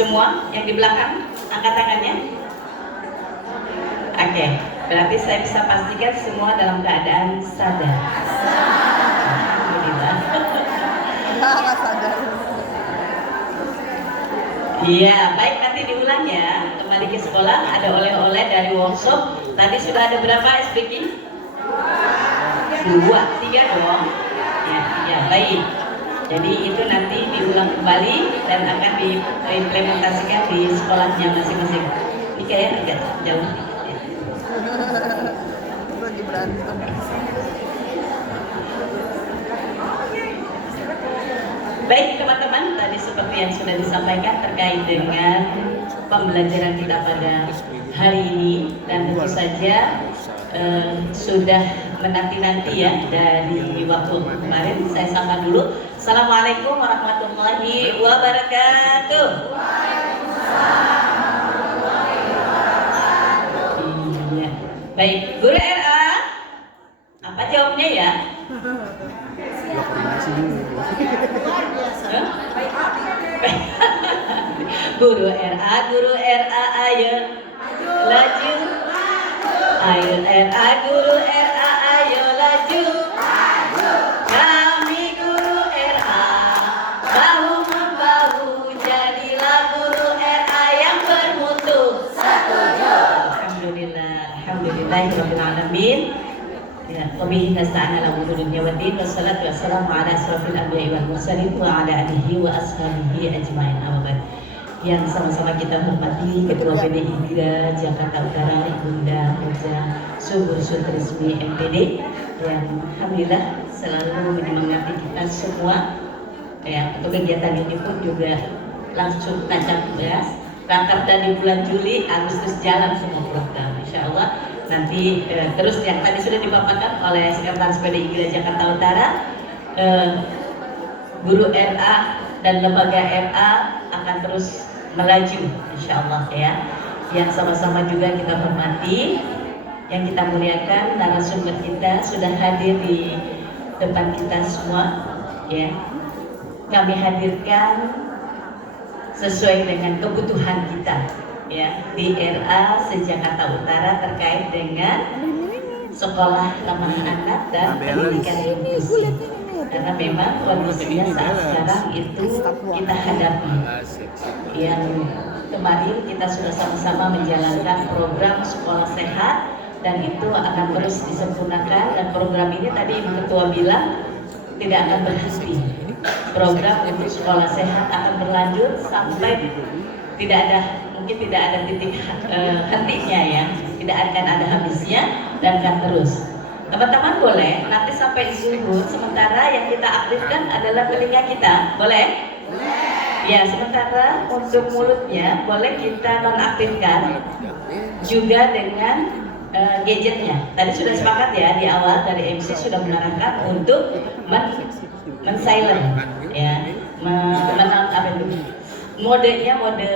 Semua yang di belakang angkat tangannya. Oke, berarti saya bisa pastikan semua dalam keadaan sadar. Alhamdulillah. Iya, baik, nanti diulang ya. Kembali ke sekolah, ada oleh-oleh dari workshop. Tadi sudah ada berapa SPK? 2, 3 dong. Ya, 3, baik. Jadi itu nanti diulang kembali dan akan diimplementasikan di sekolahnya masing-masing. Ini kayaknya agak jauh. Lagi berantem. Baik teman-teman, tadi seperti yang sudah disampaikan terkait dengan pembelajaran kita pada hari ini, dan tentu saja sudah menanti-nanti ya dari waktu kemarin. Saya sapa dulu. Assalamualaikum warahmatullahi wabarakatuh. Iya. Baik, Guru RA, apa jawabnya ya? Guru RA, ayo laju. Ayo RA, Guru RA, ayo laju. Kami Guru RA, bahu membahu, jadilah Guru RA yang bermutu. Setuju. Alhamdulillahirabbil alamin. Ya, wabihi nasta'in ala umuri dunya waddin, wassalatu wassalamu ala asrofil anbiya'i wal mursalin wa ala alihi wa ashabihi ajmain. Amma ba'd. Yang sama-sama kita hormati Ketua PDI Jakarta Utara Bunda Roja Subur Sutrismi MPD, yang alhamdulillah selalu menyemangati kita semua. Ya, untuk kegiatan ini pun juga langsung tancap gas. Rakerda di bulan Juli, Agustus jalan semua program. Insya Allah nanti terus yang tadi sudah dipaparkan oleh Sekretaris PDI Jakarta Utara, Guru RA dan lembaga RA akan terus melaju, insya Allah ya. Yang sama-sama juga kita hormati, yang kita muliakan, narasumber kita sudah hadir di depan kita semua ya. Kami hadirkan sesuai dengan kebutuhan kita ya di RA se-Jakarta Utara terkait dengan sekolah ramah anak dan pendidikan inklusif, karena memang kondisinya saat sekarang itu kita hadapi. Yang kemarin kita sudah sama-sama menjalankan program sekolah sehat, dan itu akan terus disempurnakan, dan program ini tadi Ibu Ketua bilang tidak akan berhenti. Program untuk sekolah sehat akan berlanjut sampai mungkin tidak ada titik hentinya ya, tidak akan ada habisnya dan akan terus. Teman-teman boleh nanti sampai zuhur, sementara yang kita aktifkan adalah telinga kita, boleh? Ya, sementara untuk mulutnya boleh kita nonaktifkan juga dengan gadgetnya. Tadi sudah sepakat ya di awal dari MC sudah mengarahkan untuk men-silent ya, modenya mode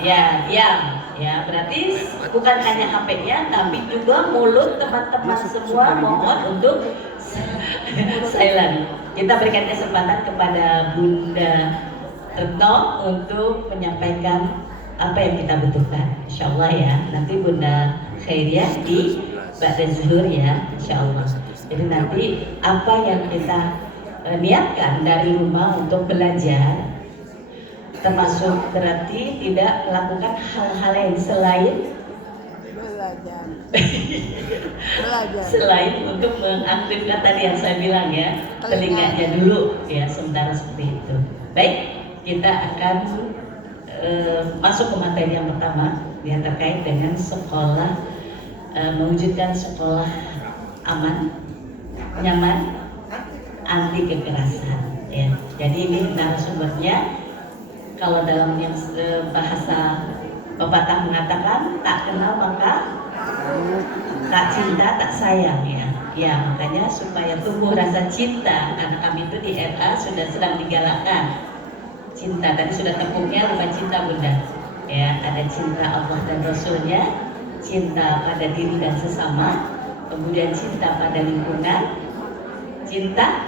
ya diam ya, berarti bukan hanya HP-nya tapi juga mulut teman-teman semua mohon untuk silent. Kita berikan kesempatan kepada Bunda Retno untuk menyampaikan apa yang kita butuhkan, insya Allah ya. Nanti Bunda Khairiyah di Ba'da Zuhur ya, insya Allah. Jadi nanti apa yang kita niatkan dari rumah untuk belajar, termasuk berarti tidak melakukan hal-hal yang selain belajar. Selain untuk mengaktifkan tadi yang saya bilang ya, telinganya dulu ya, sementara seperti itu. Baik, kita akan masuk ke materi yang pertama yang terkait dengan sekolah, mewujudkan sekolah aman, nyaman, anti kekerasan ya. Jadi ini narasumbernya, kalau dalam yang bahasa pepatah mengatakan tak kenal maka tak cinta tak sayang ya. Ya, makanya supaya tumbuh rasa cinta, karena kami itu di RA sudah sedang digalakkan cinta. Tadi sudah tepungnya 5 cinta Bunda ya, ada cinta Allah dan Rasulnya, cinta pada diri dan sesama, kemudian cinta pada lingkungan, cinta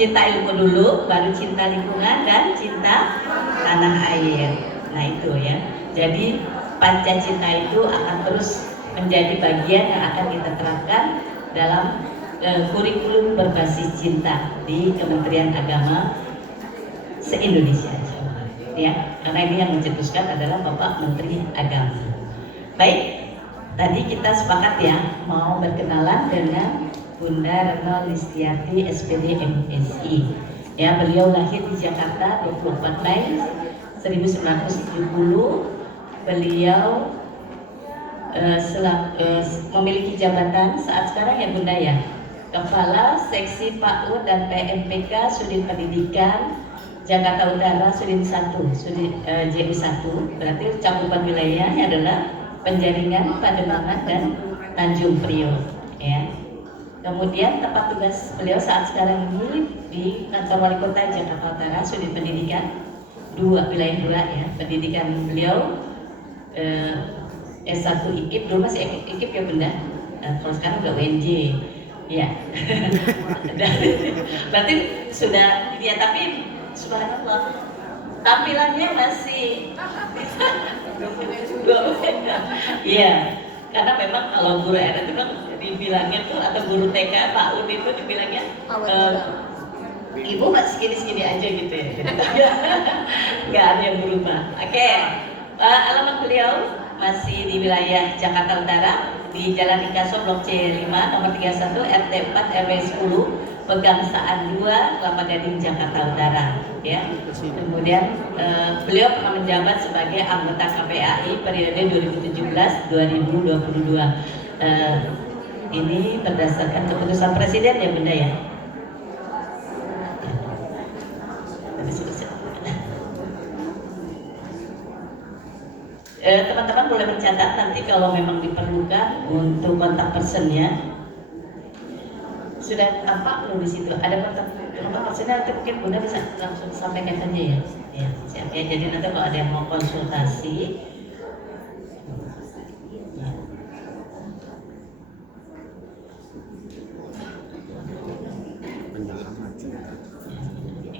cinta ilmu dulu, baru cinta lingkungan dan cinta tanah air. Nah itu ya. Jadi panca cinta itu akan terus menjadi bagian yang akan kita terapkan dalam kurikulum berbasis cinta di Kementerian Agama se-Indonesia, ya. Karena ini yang mencetuskan adalah Bapak Menteri Agama. Baik, tadi kita sepakat ya mau berkenalan dengan Bunda Retno Listiarti SPD MSI. Ya, beliau lahir di Jakarta 24 Mei 1970. Beliau memiliki jabatan saat sekarang ya Bunda ya, Kepala Seksi PAUD dan PMPK Sudin Pendidikan Jakarta Utara Sudin 1, JU 1, berarti cakupan wilayahnya adalah Penjaringan, Pademangan, dan Tanjung Priok. Ya. Kemudian tempat tugas beliau saat sekarang ini di Kantor Wali Kota Jakarta Utara Sudin Pendidikan wilayah 2 ya. Pendidikan beliau S1 IKIP, dulu masih IKIP ya Bunda. Kalau sekarang udah UNJ. Ya. Berarti sudah ya, tapi subhanallah tampilannya masih iya, karena memang kalau guru RT itu kan dibilangnya tuh, atau guru TK PAUD itu dibilangnya ibu masih segini-segini aja gitu ya. Jadi nggak ada yang berubah. Oke. Alamat beliau masih di wilayah Jakarta Utara di Jalan Ikaso Blok C5 nomor 31 RT 4 RW 10 Pegangsaan 2 Kelapa Gading Jakarta Utara ya. Kemudian beliau pernah menjabat sebagai anggota KPAI periode 2017-2022. Ini berdasarkan keputusan Presiden ya Bunda ya. Teman-teman boleh mencatat nanti kalau memang diperlukan untuk kontak personnya. Sudah tampak belum di situ? Ada kontak personnya, nanti mungkin Bunda bisa langsung sampaikan saja ya. Ya, siap ya. Jadi nanti kalau ada yang mau konsultasi,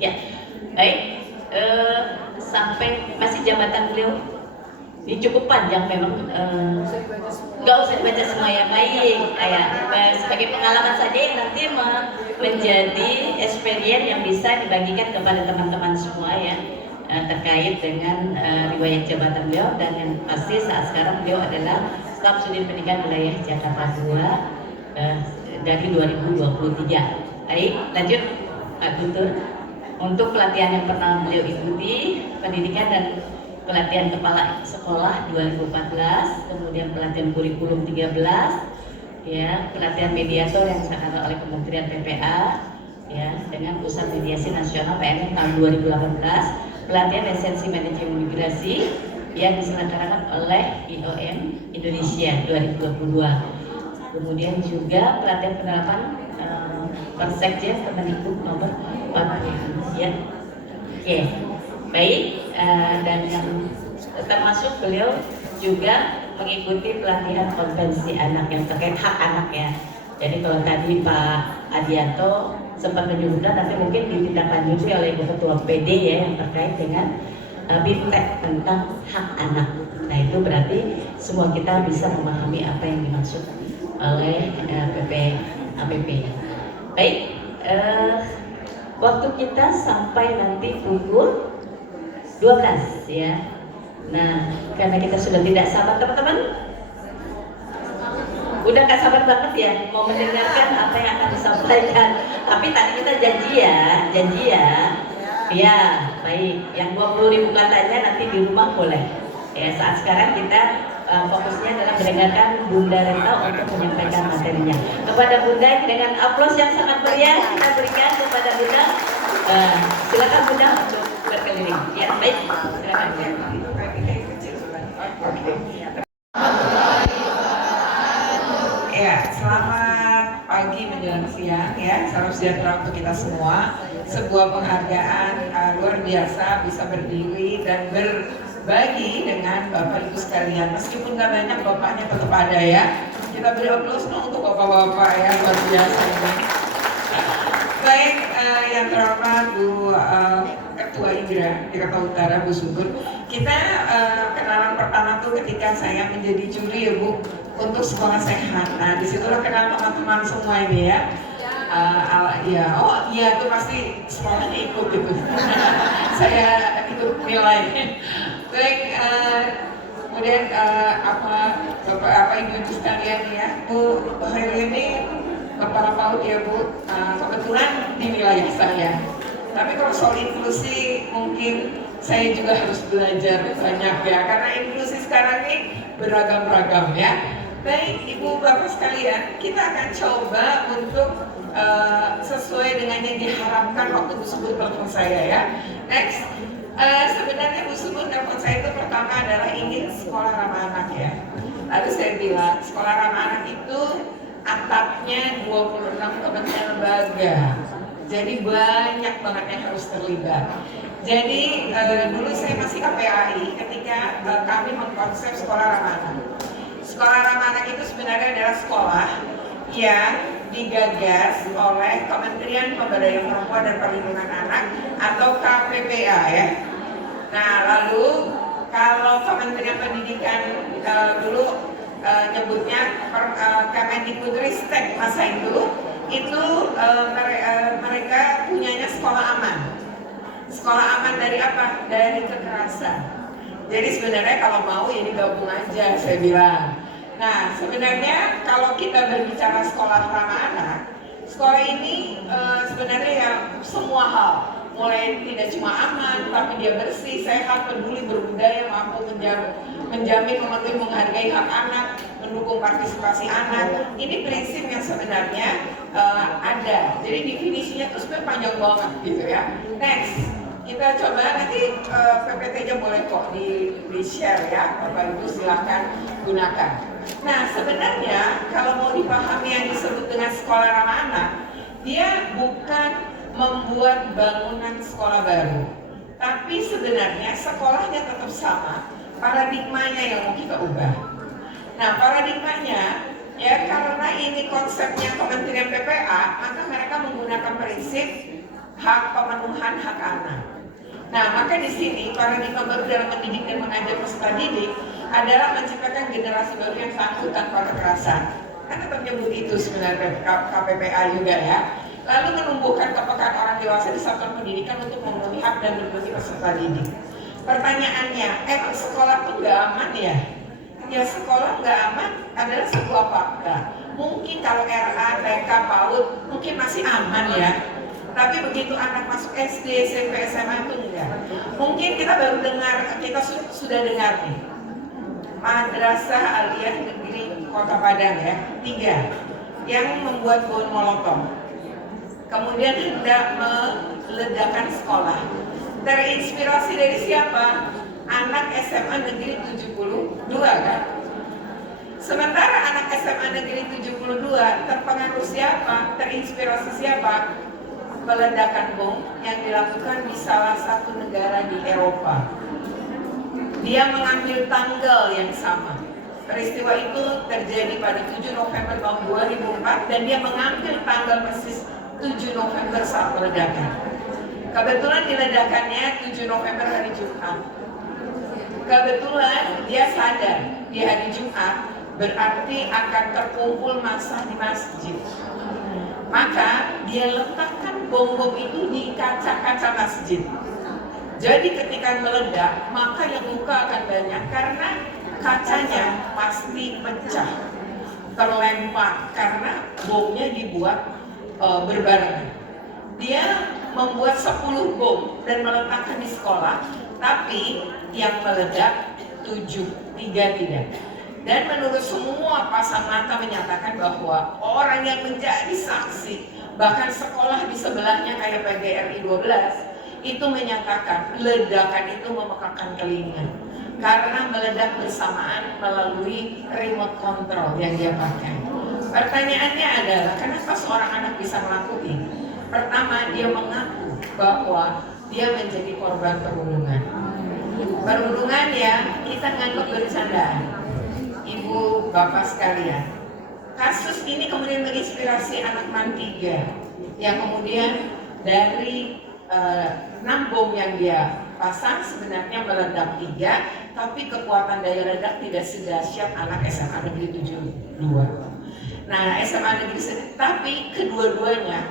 ya, baik. Sampai masih jabatan beliau ini cukup panjang memang, nggak usah dibaca semua yang baik, kayak sebagai pengalaman saja yang nanti menjadi experience yang bisa dibagikan kepada teman-teman semua ya, terkait dengan riwayat jabatan beliau. Dan yang pasti saat sekarang beliau adalah staf Sudin Pendidikan Wilayah Jakarta 2 dari 2023. Baik, lanjut Pak Guntur. Untuk pelatihan yang pernah beliau ikuti, pendidikan dan pelatihan kepala sekolah 2014, kemudian pelatihan kurikulum 13, ya, pelatihan mediator yang diselenggarakan oleh Kementerian PPA, ya, dengan Pusat Mediasi Nasional PMN tahun 2018, pelatihan esensi manajemen migrasi yang diselenggarakan oleh IOM Indonesia 2022, kemudian juga pelatihan penerapan Persekjen Kemendikbud nomor 40, ya. Oke. Baik, dan yang termasuk beliau juga mengikuti pelatihan konvensi anak yang terkait hak anak ya. Jadi kalau tadi Pak Adianto sempat menyebutkan, nanti mungkin ditindaklanjuti oleh Ibu Ketua PD ya, yang terkait dengan BIMTEK tentang hak anak. Nah itu berarti semua kita bisa memahami apa yang dimaksud oleh APP. Baik, waktu kita sampai nanti pukul 12 ya. Nah, karena kita sudah tidak sabar teman-teman, udah gak sabar banget ya mau mendengarkan apa yang akan disampaikan. Tapi tadi kita janji ya. Ya, baik. Yang 20.000 katanya nanti di rumah boleh. Ya, saat sekarang kita fokusnya adalah mendengarkan Bunda Retno untuk menyampaikan materinya. Kepada Bunda dengan aplaus yang sangat meriah kita berikan kepada Bunda. Silakan Bunda untuk berkeliling. Ya, baik. Silakan. Ya, selamat pagi menjelang siang ya. Salam sejahtera untuk kita semua. Sebuah penghargaan luar biasa bisa berdiri dan berbagi dengan Bapak Ibu sekalian. Meskipun nggak banyak, bapaknya tetap ada ya. Kita beri aplaus untuk bapak-bapak ya, luar biasa ini. Baik, yang terhormat Bu Ketua Indra Jakarta Utara, Bu Subur. Kita kenalan pertama tuh ketika saya menjadi juri ya Bu untuk sekolah sehat. Nah disitulah kenal teman-teman semua ini ya. Ya, oh iya tuh pasti sekolahnya ikut gitu. Saya ikut nilai. Baik, kemudian Bapak Ibu sekalian ya, Bu hari ini Bapak PAUD ya Bu, kebetulan di wilayah saya. Tapi kalau soal inklusi mungkin saya juga harus belajar banyak ya, karena inklusi sekarang ini beragam-ragam ya. Baik Ibu Bapak sekalian, kita akan coba untuk sesuai dengan yang diharapkan waktu Bu Subur telepon saya ya. Next, sebenarnya Bu Subur telepon saya itu pertama adalah ingin sekolah ramah anak ya. Lalu saya bilang sekolah ramah anak itu atapnya 26 kementerian lembaga. Jadi banyak banget yang harus terlibat. Jadi dulu saya masih KPAI ketika kami mengkonsep sekolah ramah anak. Sekolah ramah anak itu sebenarnya adalah sekolah yang digagas oleh Kementerian Pemberdayaan Perempuan dan Perlindungan Anak atau KPPA ya. Nah lalu kalau Kementerian Pendidikan dulu nyebutnya Kemendikbudristek masa itu mereka punyanya sekolah aman. Sekolah aman dari apa? Dari kekerasan. Jadi sebenarnya kalau mau ya digabung aja saya bilang. Nah sebenarnya kalau kita berbicara sekolah ramah anak, sekolah ini sebenarnya ya semua hal, mulai tidak cuma aman, tapi dia bersih, sehat, peduli, berbudaya, mampu menjamin, memenuhi, menghargai hak anak, mendukung partisipasi anak. Ini prinsip yang sebenarnya ada. Jadi definisinya tuh sebenarnya panjang banget gitu ya. Next, kita coba nanti PPT-nya boleh kok di share ya, Bapak Ibu silakan gunakan. Nah sebenarnya kalau mau dipahami yang disebut dengan sekolah ramah anak, dia bukan membuat bangunan sekolah baru, tapi sebenarnya sekolahnya tetap sama, paradigmanya yang mau kita ubah. Nah paradigmanya ya karena ini konsepnya Kementerian PPA, maka mereka menggunakan prinsip hak pemenuhan hak anak. Nah maka di sini paradigma baru dalam mendidik dan mengajar peserta didik adalah menciptakan generasi baru yang tangguh tanpa kekerasan. Kan tetap nyebut itu sebenarnya KPPA juga ya. Lalu menumbuhkan kepekaan orang dewasa di satuan pendidikan untuk memenuhi hak dan melindungi peserta didik. Pertanyaannya, sekolah tuh nggak aman ya? Ya sekolah nggak aman adalah sebuah fakta. Mungkin kalau RA, TK, PAUD mungkin masih aman ya. Tapi begitu anak masuk SD, SMP, SMA itu enggak. Mungkin kita baru dengar, kita sudah dengar nih. Madrasah Aliyah Negeri Kota Padang ya, 3 yang membuat bom molotov. Kemudian hendak meledakan sekolah. Terinspirasi dari siapa? Anak SMA Negeri 72 kan? Sementara anak SMA Negeri 72 terpengaruh siapa? Terinspirasi siapa? Peledakan bom yang dilakukan di salah satu negara di Eropa. Dia mengambil tanggal yang sama. Peristiwa itu terjadi pada 7 November tahun 2004 dan dia mengambil tanggal persis 7 November saat ledakan. Kebetulan diledakannya 7 November hari Jumat. Kebetulan dia sadar di hari Jumat berarti akan terkumpul massa di masjid. Maka dia letakkan bom-bom itu di kaca-kaca masjid. Jadi ketika meledak, maka yang luka akan banyak karena kacanya pasti pecah, terlempar karena bomnya dibuat berbarengan. Dia membuat 10 bom dan meletakkan di sekolah, tapi yang meledak 7, 3 tidak. Dan menurut semua pasang mata menyatakan bahwa orang yang menjadi saksi, bahkan sekolah di sebelahnya kayak PGRI 12, itu menyatakan ledakan itu memekakan telinga karena meledak bersamaan melalui remote control yang dia pakai. Pertanyaannya adalah kenapa seorang anak bisa melakukan? Pertama, dia mengaku bahwa dia menjadi korban perundungan. Perundungan ya kita nganggap bercandaan. Ibu bapak sekalian, kasus ini kemudian menginspirasi anak Man 3 yang kemudian dari 6 bom yang dia pasang sebenarnya meledak 3, tapi kekuatan daya ledak tidak sedahsyat anak SMA Negeri 72. Nah, SMA Negeri tapi kedua-duanya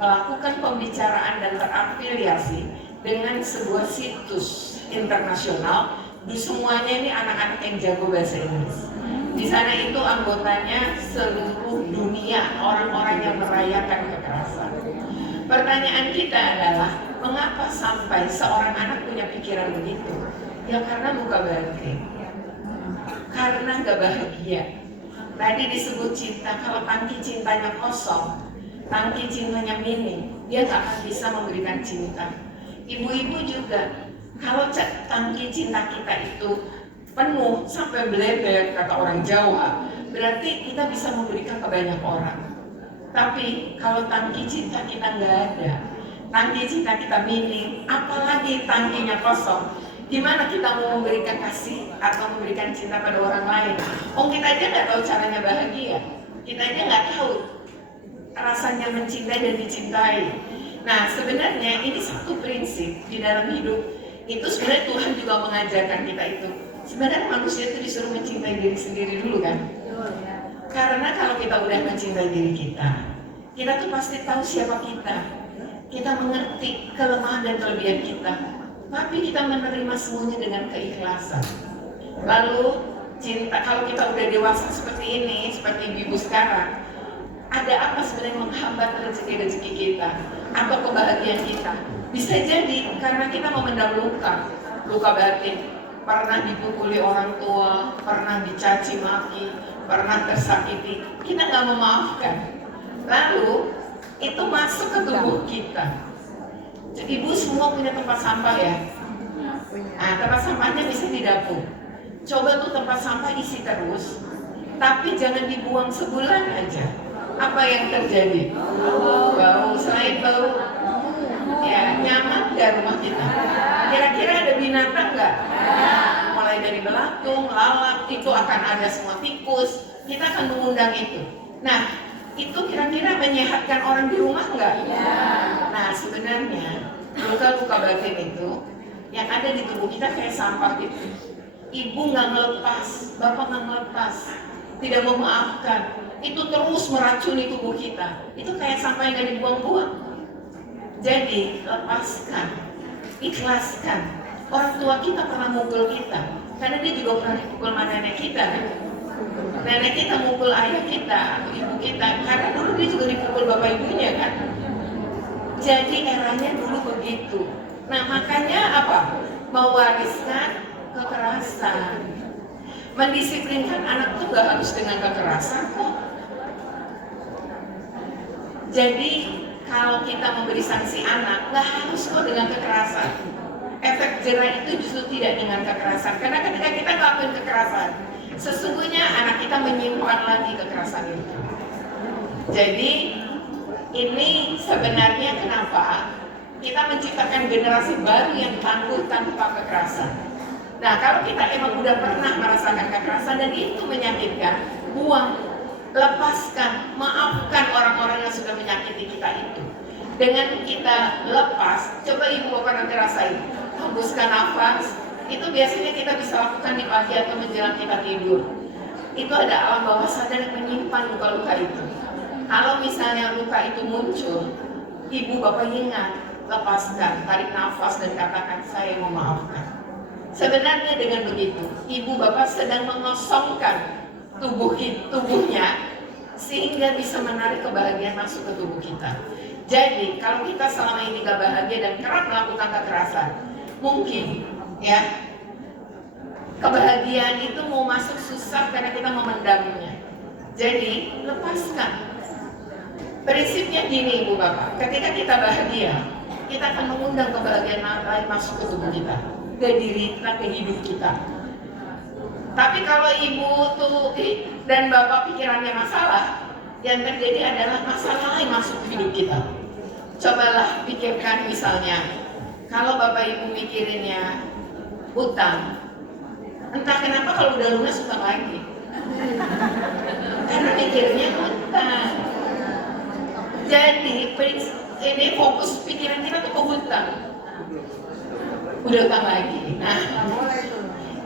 melakukan pembicaraan dan terafiliasi dengan sebuah situs internasional. Di semuanya ini anak-anak yang jago bahasa Inggris. Di sana itu anggotanya seluruh dunia, orang-orang yang merayakan kekerasan. Pertanyaan kita adalah, mengapa sampai seorang anak punya pikiran begitu? Ya karena buka batin, karena gak bahagia. Tadi disebut cinta, kalau tangki cintanya kosong, tangki cintanya minim, dia gak akan bisa memberikan cinta. Ibu-ibu juga, kalau tangki cinta kita itu penuh sampai bleber, kata orang Jawa, berarti kita bisa memberikan ke banyak orang. Tapi kalau tangki cinta kita nggak ada, tangki cinta kita minim, apalagi tangkinya kosong, gimana kita mau memberikan kasih atau memberikan cinta pada orang lain? Kita aja nggak tahu caranya bahagia, kita aja nggak tahu rasanya mencintai dan dicintai. Nah, sebenarnya ini satu prinsip di dalam hidup. Itu sebenarnya Tuhan juga mengajarkan kita itu. Sebenarnya manusia itu disuruh mencintai diri sendiri dulu kan? Karena kalau kita udah mencintai diri kita tuh pasti tahu siapa kita. Kita mengerti kelemahan dan kelebihan kita. Tapi kita menerima semuanya dengan keikhlasan. Lalu cinta, kalau kita udah dewasa seperti ini, seperti ibu sekarang, ada apa sebenarnya menghambat rezeki-rezeki kita atau kebahagiaan kita? Bisa jadi karena kita memendam luka batin. Pernah dipukuli orang tua, pernah dicaci maki, pernah tersakiti, kita nggak memaafkan. Lalu itu masuk ke tubuh kita. Ibu semua punya tempat sampah ya. Nah, tempat sampahnya bisa di dapur. Coba tuh tempat sampah isi terus, tapi jangan dibuang sebulan aja. Apa yang terjadi? Bau, selain bau, ya nyaman nggak rumah kita? Kira-kira ada binatang nggak? Mulai dari belatung, lalat, itu akan ada semua, tikus. Kita akan mengundang itu. Nah, itu kira-kira menyehatkan orang di rumah nggak? Nah, sebenarnya luka-luka batin itu yang ada di tubuh kita kayak sampah gitu. Ibu nggak ngelepas, bapak nggak ngelepas, tidak memaafkan, itu terus meracuni tubuh kita. Itu kayak sampah yang nggak dibuang-buang. Jadi lepaskan, ikhlaskan. Orang tua kita pernah mukul kita, karena dia juga pernah dipukul sama nenek kita kan? Nenek kita mukul ayah kita, ibu kita, karena dulu dia juga dipukul bapak ibunya kan? Jadi eranya dulu begitu. Nah makanya apa? Mewariskan kekerasan. Mendisiplinkan anak itu gak harus dengan kekerasan kok. Jadi kalau kita memberi sanksi anak, gak harus kok dengan kekerasan. Efek jerah itu justru tidak dengan kekerasan. Karena ketika kita ngelakuin kekerasan, sesungguhnya anak kita menyimpan lagi kekerasan itu. Jadi ini sebenarnya kenapa kita menciptakan generasi baru yang tangguh tanpa kekerasan. Nah kalau kita emang udah pernah merasakan kekerasan dan itu menyakitkan, buang, lepaskan, maafkan orang-orang yang sudah menyakiti kita itu. Dengan kita lepas, coba ibu bapak nanti rasain, hembuskan nafas, itu biasanya kita bisa lakukan di pagi atau menjelang kita tidur. Itu ada alam bawah sadar yang menyimpan luka-luka itu. Kalau misalnya luka itu muncul, ibu bapak ingat, lepaskan, tarik nafas dan katakan saya memaafkan. Sebenarnya dengan begitu, ibu bapak sedang mengosongkan tubuhnya sehingga bisa menarik kebahagiaan masuk ke tubuh kita. Jadi kalau kita selama ini gak bahagia dan kerap melakukan kekerasan, mungkin ya kebahagiaan itu mau masuk susah karena kita memendamnya. Jadi lepaskan. Prinsipnya gini ibu bapak, ketika kita bahagia, kita akan mengundang kebahagiaan lain masuk ke tubuh kita, ke diri kita, ke hidup kita. Tapi kalau ibu tuh dan bapak pikirannya masalah, yang terjadi adalah masalah lain masuk ke hidup kita. Cobalah pikirkan misalnya, kalau bapak ibu mikirinnya hutang, entah kenapa kalau udah lunas hutang lagi. Karena mikirnya hutang. Jadi ini fokus pikiran kita tuh ke hutang. Udah utang lagi. Nah,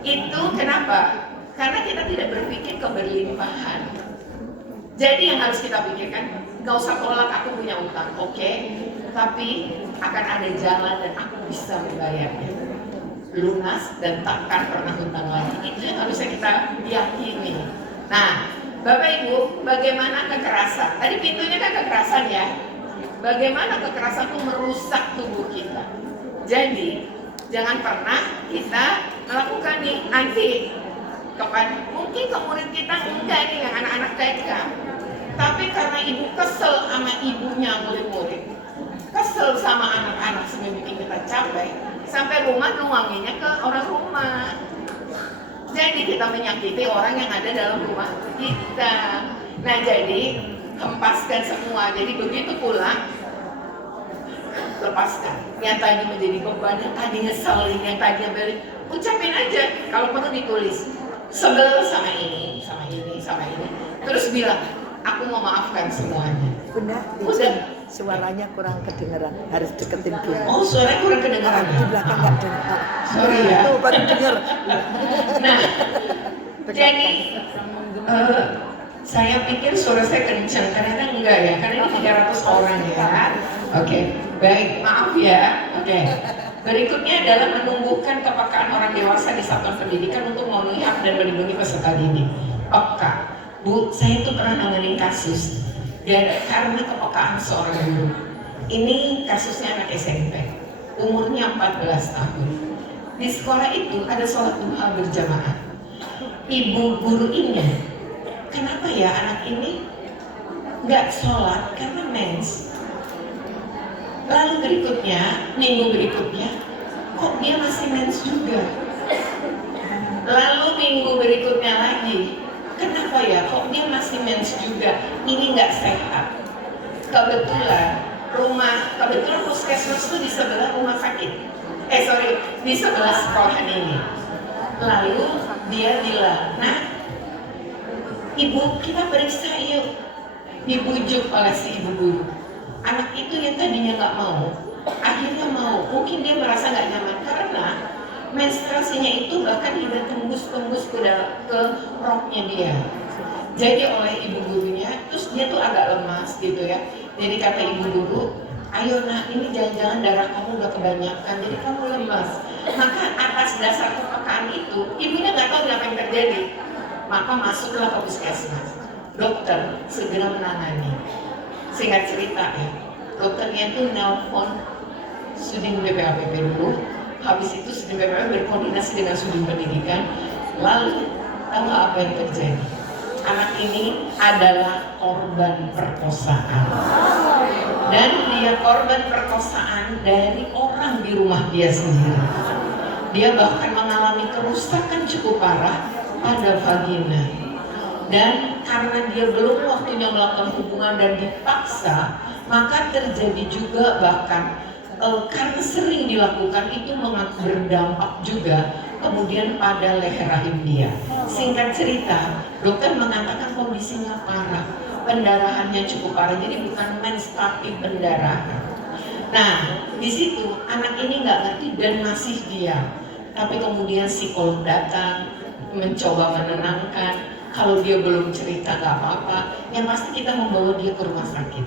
itu kenapa? Karena kita tidak berpikir keberlimpahan. Jadi yang harus kita pikirkan, gak usah tolak aku punya utang, oke? Tapi akan ada jalan dan aku bisa membayarnya. Lunas dan takkan pernah hutang lagi. Itu yang harusnya kita yakini. Nah, Bapak Ibu, bagaimana kekerasan? Tadi pintunya kan kekerasan ya. Bagaimana kekerasan itu merusak tubuh kita. Jadi, jangan pernah kita melakukan nih nanti mungkin ke murid kita enggak nih yang anak-anak TK. Tapi karena ibu kesel sama ibunya murid-murid, kesel sama anak-anak sampai bikin kita capek, sampai rumah nuanginnya ke orang rumah. Jadi kita menyakiti orang yang ada dalam rumah kita. Nah jadi hempaskan semua. Jadi begitu pulang, lepaskan. Yang tadi menjadi beban, yang tadi ngeselin, yang tadi beli, ucapin aja. Kalau perlu ditulis. Sebel sama ini, sama ini, sama ini. Terus bilang, aku mau maafkan semuanya. Bunda, udah. Suaranya kurang kedengeran, harus deketin dulu. Oh, suaranya kurang kedengeran. Di belakang nggak dengar. Sorry ya. Tuh baru denger. Nah, jadi saya pikir suara saya kencang, ternyata enggak ya, karena ini 300 orang ya. Oke, baik, maaf ya. Oke. Berikutnya adalah menumbuhkan kepekaan orang dewasa di satuan pendidikan untuk memenuhi hak dan melindungi peserta didik. Peka. Bu, saya itu pernah nanganin kasus dan karena kepekaan seorang guru. Ini kasusnya anak SMP, umurnya 14 tahun. Di sekolah itu ada sholat duha berjamaah. Ibu guru ini, kenapa ya anak ini nggak sholat karena mens? Lalu berikutnya, minggu berikutnya, kok dia masih mens juga? Lalu minggu berikutnya lagi, kenapa ya kok dia masih mens juga? Ini nggak sehat. Kebetulan puskesmas itu di sebelah rumah sakit. Di sebelah sekolahan ini. Lalu dia bilang, nah, ibu kita periksa yuk. Dibujuk oleh si ibu guru. Anak itu yang tadinya nggak mau, akhirnya mau. Mungkin dia merasa nggak nyaman karena menstruasinya itu bahkan tidak tembus ke roknya dia. Jadi oleh ibu gurunya, terus dia tuh agak lemas gitu ya. Jadi kata ibu guru, ayo nak, ini jangan-jangan darah kamu udah kebanyakan, jadi kamu lemas. Maka atas dasar kepekaan itu, ibunya nggak tahu apa yang terjadi. Maka masuklah ke puskesmas. Dokter segera menangani. Singkat cerita ya, dokternya itu nelpon Sudin BPAPP dulu. Habis itu Sudin BPAPP berkoordinasi dengan Sudin Pendidikan. Lalu tahu apa yang terjadi? Anak ini adalah korban perkosaan. Dan dia korban perkosaan dari orang di rumah dia sendiri. Dia bahkan mengalami kerusakan cukup parah pada vagina. Dan karena dia belum waktunya melakukan hubungan dan dipaksa, maka terjadi juga bahkan karena sering dilakukan itu berdampak juga kemudian pada leher rahim dia. Singkat cerita, dokter mengatakan kondisinya parah, pendarahannya cukup parah, jadi bukan mens tapi pendarahan. Nah, di situ anak ini nggak ngerti dan masih diam. Tapi kemudian psikolog datang mencoba menenangkan. Kalau dia belum cerita nggak apa-apa, yang pasti kita membawa dia ke rumah sakit.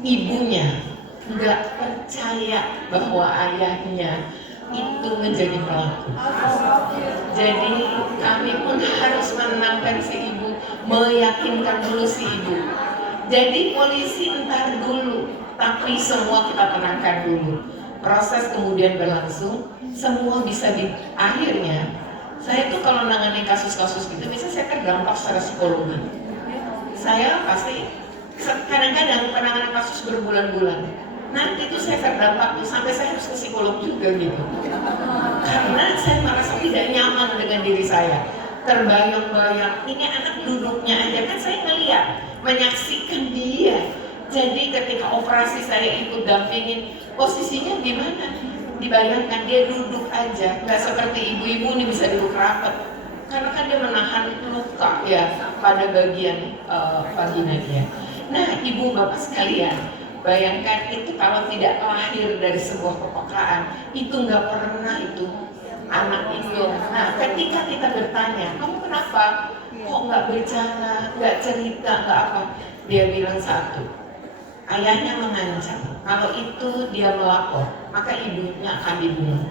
Ibunya nggak percaya bahwa ayahnya itu menjadi pelaku. Jadi kami pun harus menenangkan si ibu, meyakinkan dulu si ibu. Jadi polisi entar dulu, tapi semua kita tenangkan dulu. Proses kemudian berlangsung, semua bisa akhirnya. Saya tuh kalau nangani kasus-kasus gitu, bisa saya terdampak secara psikologi. Saya pasti kadang-kadang penanganan kasus berbulan-bulan. Nanti tuh saya terdampak tuh sampai saya harus ke psikolog juga gitu. Karena saya merasa tidak nyaman dengan diri saya. Terbayang-bayang, ini anak duduknya aja kan saya ngeliat, menyaksikan dia. Jadi ketika operasi saya ikut dampingin, posisinya gimana? Dibayangkan dia duduk aja, nggak seperti ibu-ibu ini bisa duduk rapat, karena kan dia menahan luka ya pada bagian vagina dia. Nah, ibu bapak sekalian, Bayangkan itu kalau tidak lahir dari sebuah kepekaan, itu nggak pernah itu anak itu. Nah, ketika kita bertanya, kamu kenapa? Kok nggak berbicara, nggak cerita, nggak apa? Dia bilang satu, ayahnya mengancam. Kalau itu dia melapor, maka ibunya akan dibunuh.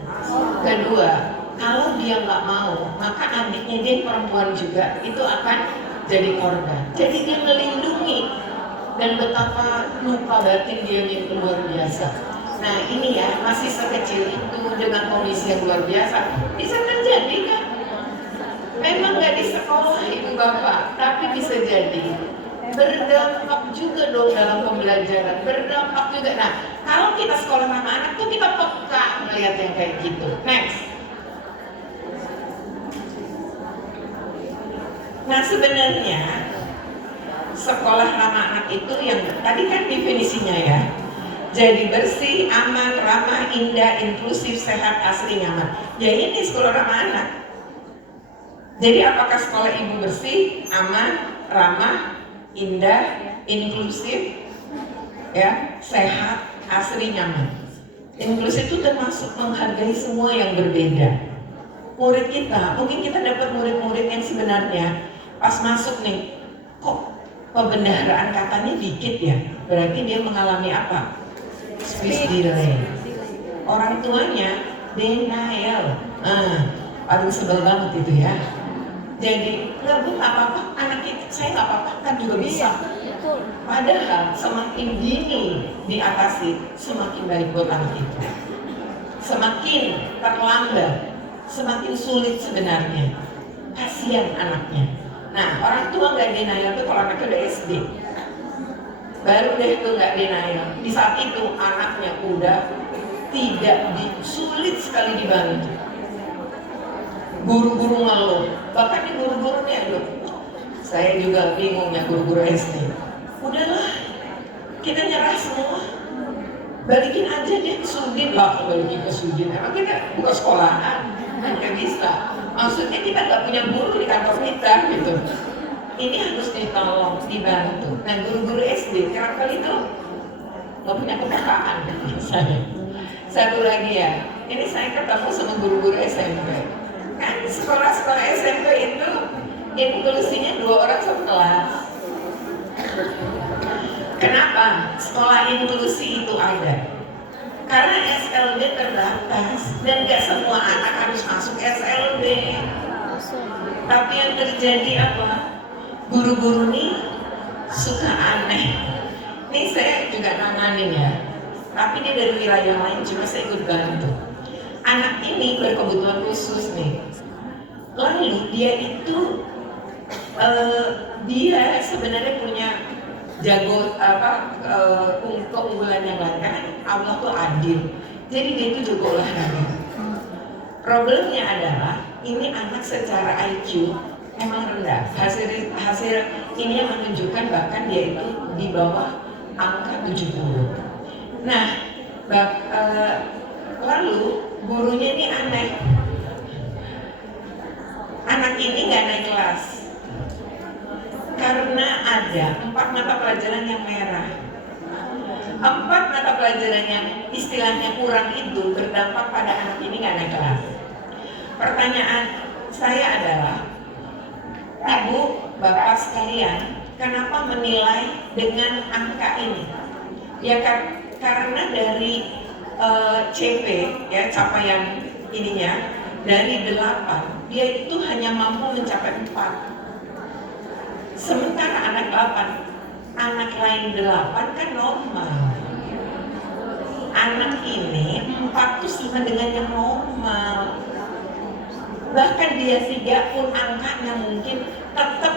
Kedua, kalau dia nggak mau, maka adiknya dia perempuan juga itu akan jadi korban. Jadi dia melindungi, dan betapa luka batin dia itu luar biasa. Nah ini ya, masih sekecil itu dengan kondisi yang luar biasa bisa terjadi kan? Memang nggak di sekolah ibu bapak, tapi bisa jadi berdampak juga dong dalam pembelajaran, berdampak juga. Nah kalau kita sekolah sama anak tuh kita peka melihat yang kayak gitu. Next. Nah sebenarnya sekolah ramah anak itu yang tadi kan definisinya ya, jadi bersih, aman, ramah, indah, inklusif, sehat, asri, nyaman. Ya ini sekolah ramah anak. Jadi apakah sekolah ibu bersih, aman, ramah, indah, inklusif, ya, sehat, asri, nyaman. Inklusif itu termasuk menghargai semua yang berbeda. Murid kita, mungkin kita dapat murid-murid yang sebenarnya pas masuk nih, kok pembendaharaan katanya dikit ya, berarti dia mengalami apa? Speech delay. Orang tuanya denial. Paling sebel banget itu ya. Jadi nggak bu, nggak apa-apa, anak kita saya nggak apa-apa kan juga bisa. Padahal semakin dini diatasi, semakin baik buat anak itu. Semakin terlambat, semakin sulit sebenarnya. Kasihan anaknya. Nah orang tua nggak denial tuh kalau anaknya udah SD. Baru deh tuh nggak denial. Di saat itu anaknya udah sulit sekali dibantu. Guru-guru ngeluh, bahkan di guru-guru nih aduh, saya juga bingungnya guru-guru SD. Udahlah, kita nyerah semua. Balikin aja dia ke Sudin lah, balikin ke Sudin. Emang kita buka sekolahan, kan nggak bisa. Maksudnya kita nggak punya guru di kantor kita gitu. Ini harus ditolong, dibantu. Nah guru-guru SD kerap kali itu nggak punya kepekaan saya. Satu lagi ya, ini saya ketemu sama guru-guru SMP. Kan sekolah-sekolah SMP itu inklusinya 2 orang satu kelas. Kenapa sekolah inklusi itu ada? Karena SLB terbatas dan gak semua anak harus masuk SLB. Tapi yang terjadi apa? Guru-guru nih suka aneh. Ini saya juga nanganin ya, tapi ini dari wilayah lain, cuma saya ikut bantu. Anak ini berkebutuhan khusus nih. Lalu dia itu dia sebenarnya punya keunggulan yang lain kan Allah tuh adil. Jadi dia itu jago olahraga. Problemnya adalah ini anak secara IQ emang rendah. Hasil ini yang menunjukkan bahkan dia itu di bawah angka 70. Nah, lalu gurunya ini aneh. Anak ini nggak naik kelas karena ada 4 mata pelajaran yang merah. 4 mata pelajaran yang istilahnya kurang itu berdampak pada anak ini nggak naik kelas. Pertanyaan saya adalah, Ibu, Bapak sekalian, kenapa menilai dengan angka ini? Ya karena dari CP ya, capaian ininya dari 8, dia itu hanya mampu mencapai 4. Sementara anak 8, anak lain 8 kan normal. Anak ini 4 itu sama dengan yang normal. Bahkan dia 3 pun angkanya mungkin tetap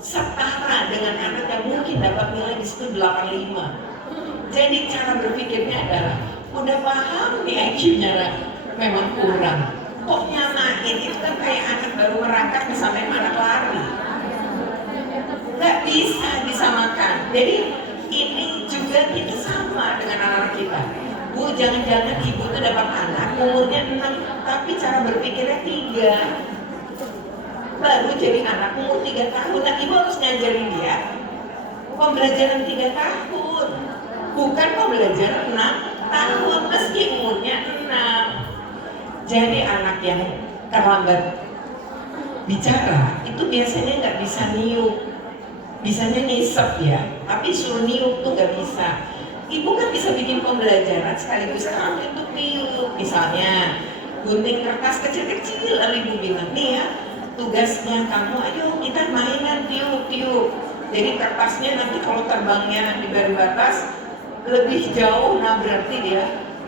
setara dengan anak yang mungkin dapat nilai di situ 85. Jadi cara berpikirnya adalah udah paham nih IQ-nya memang kurang. Kok nyamain itu kan kayak anak baru merangkak misalnya anak lari. Nggak bisa disamakan. Jadi ini juga kita sama dengan anak kita. Bu, jangan-jangan ibu tuh dapat anak umurnya 6, tapi cara berpikirnya 3. Baru jadi anak umur 3 tahun. Nah, ibu harus ngajarin dia pembelajaran 3 tahun. bukan mau belajar 6 tahun meski umurnya 6. Jadi anak yang terlambat bicara itu biasanya nggak bisa niup, bisanya ngisep ya, tapi suruh niup tuh nggak bisa. Ibu kan bisa bikin pembelajaran sekaligus kami untuk niup, misalnya gunting kertas kecil-kecil, lalu ibu bilang nih ya, tugasnya kamu ayo kita mainan tiup-tiup. Jadi kertasnya nanti kalau terbangnya di baru batas lebih jauh, nah berarti dia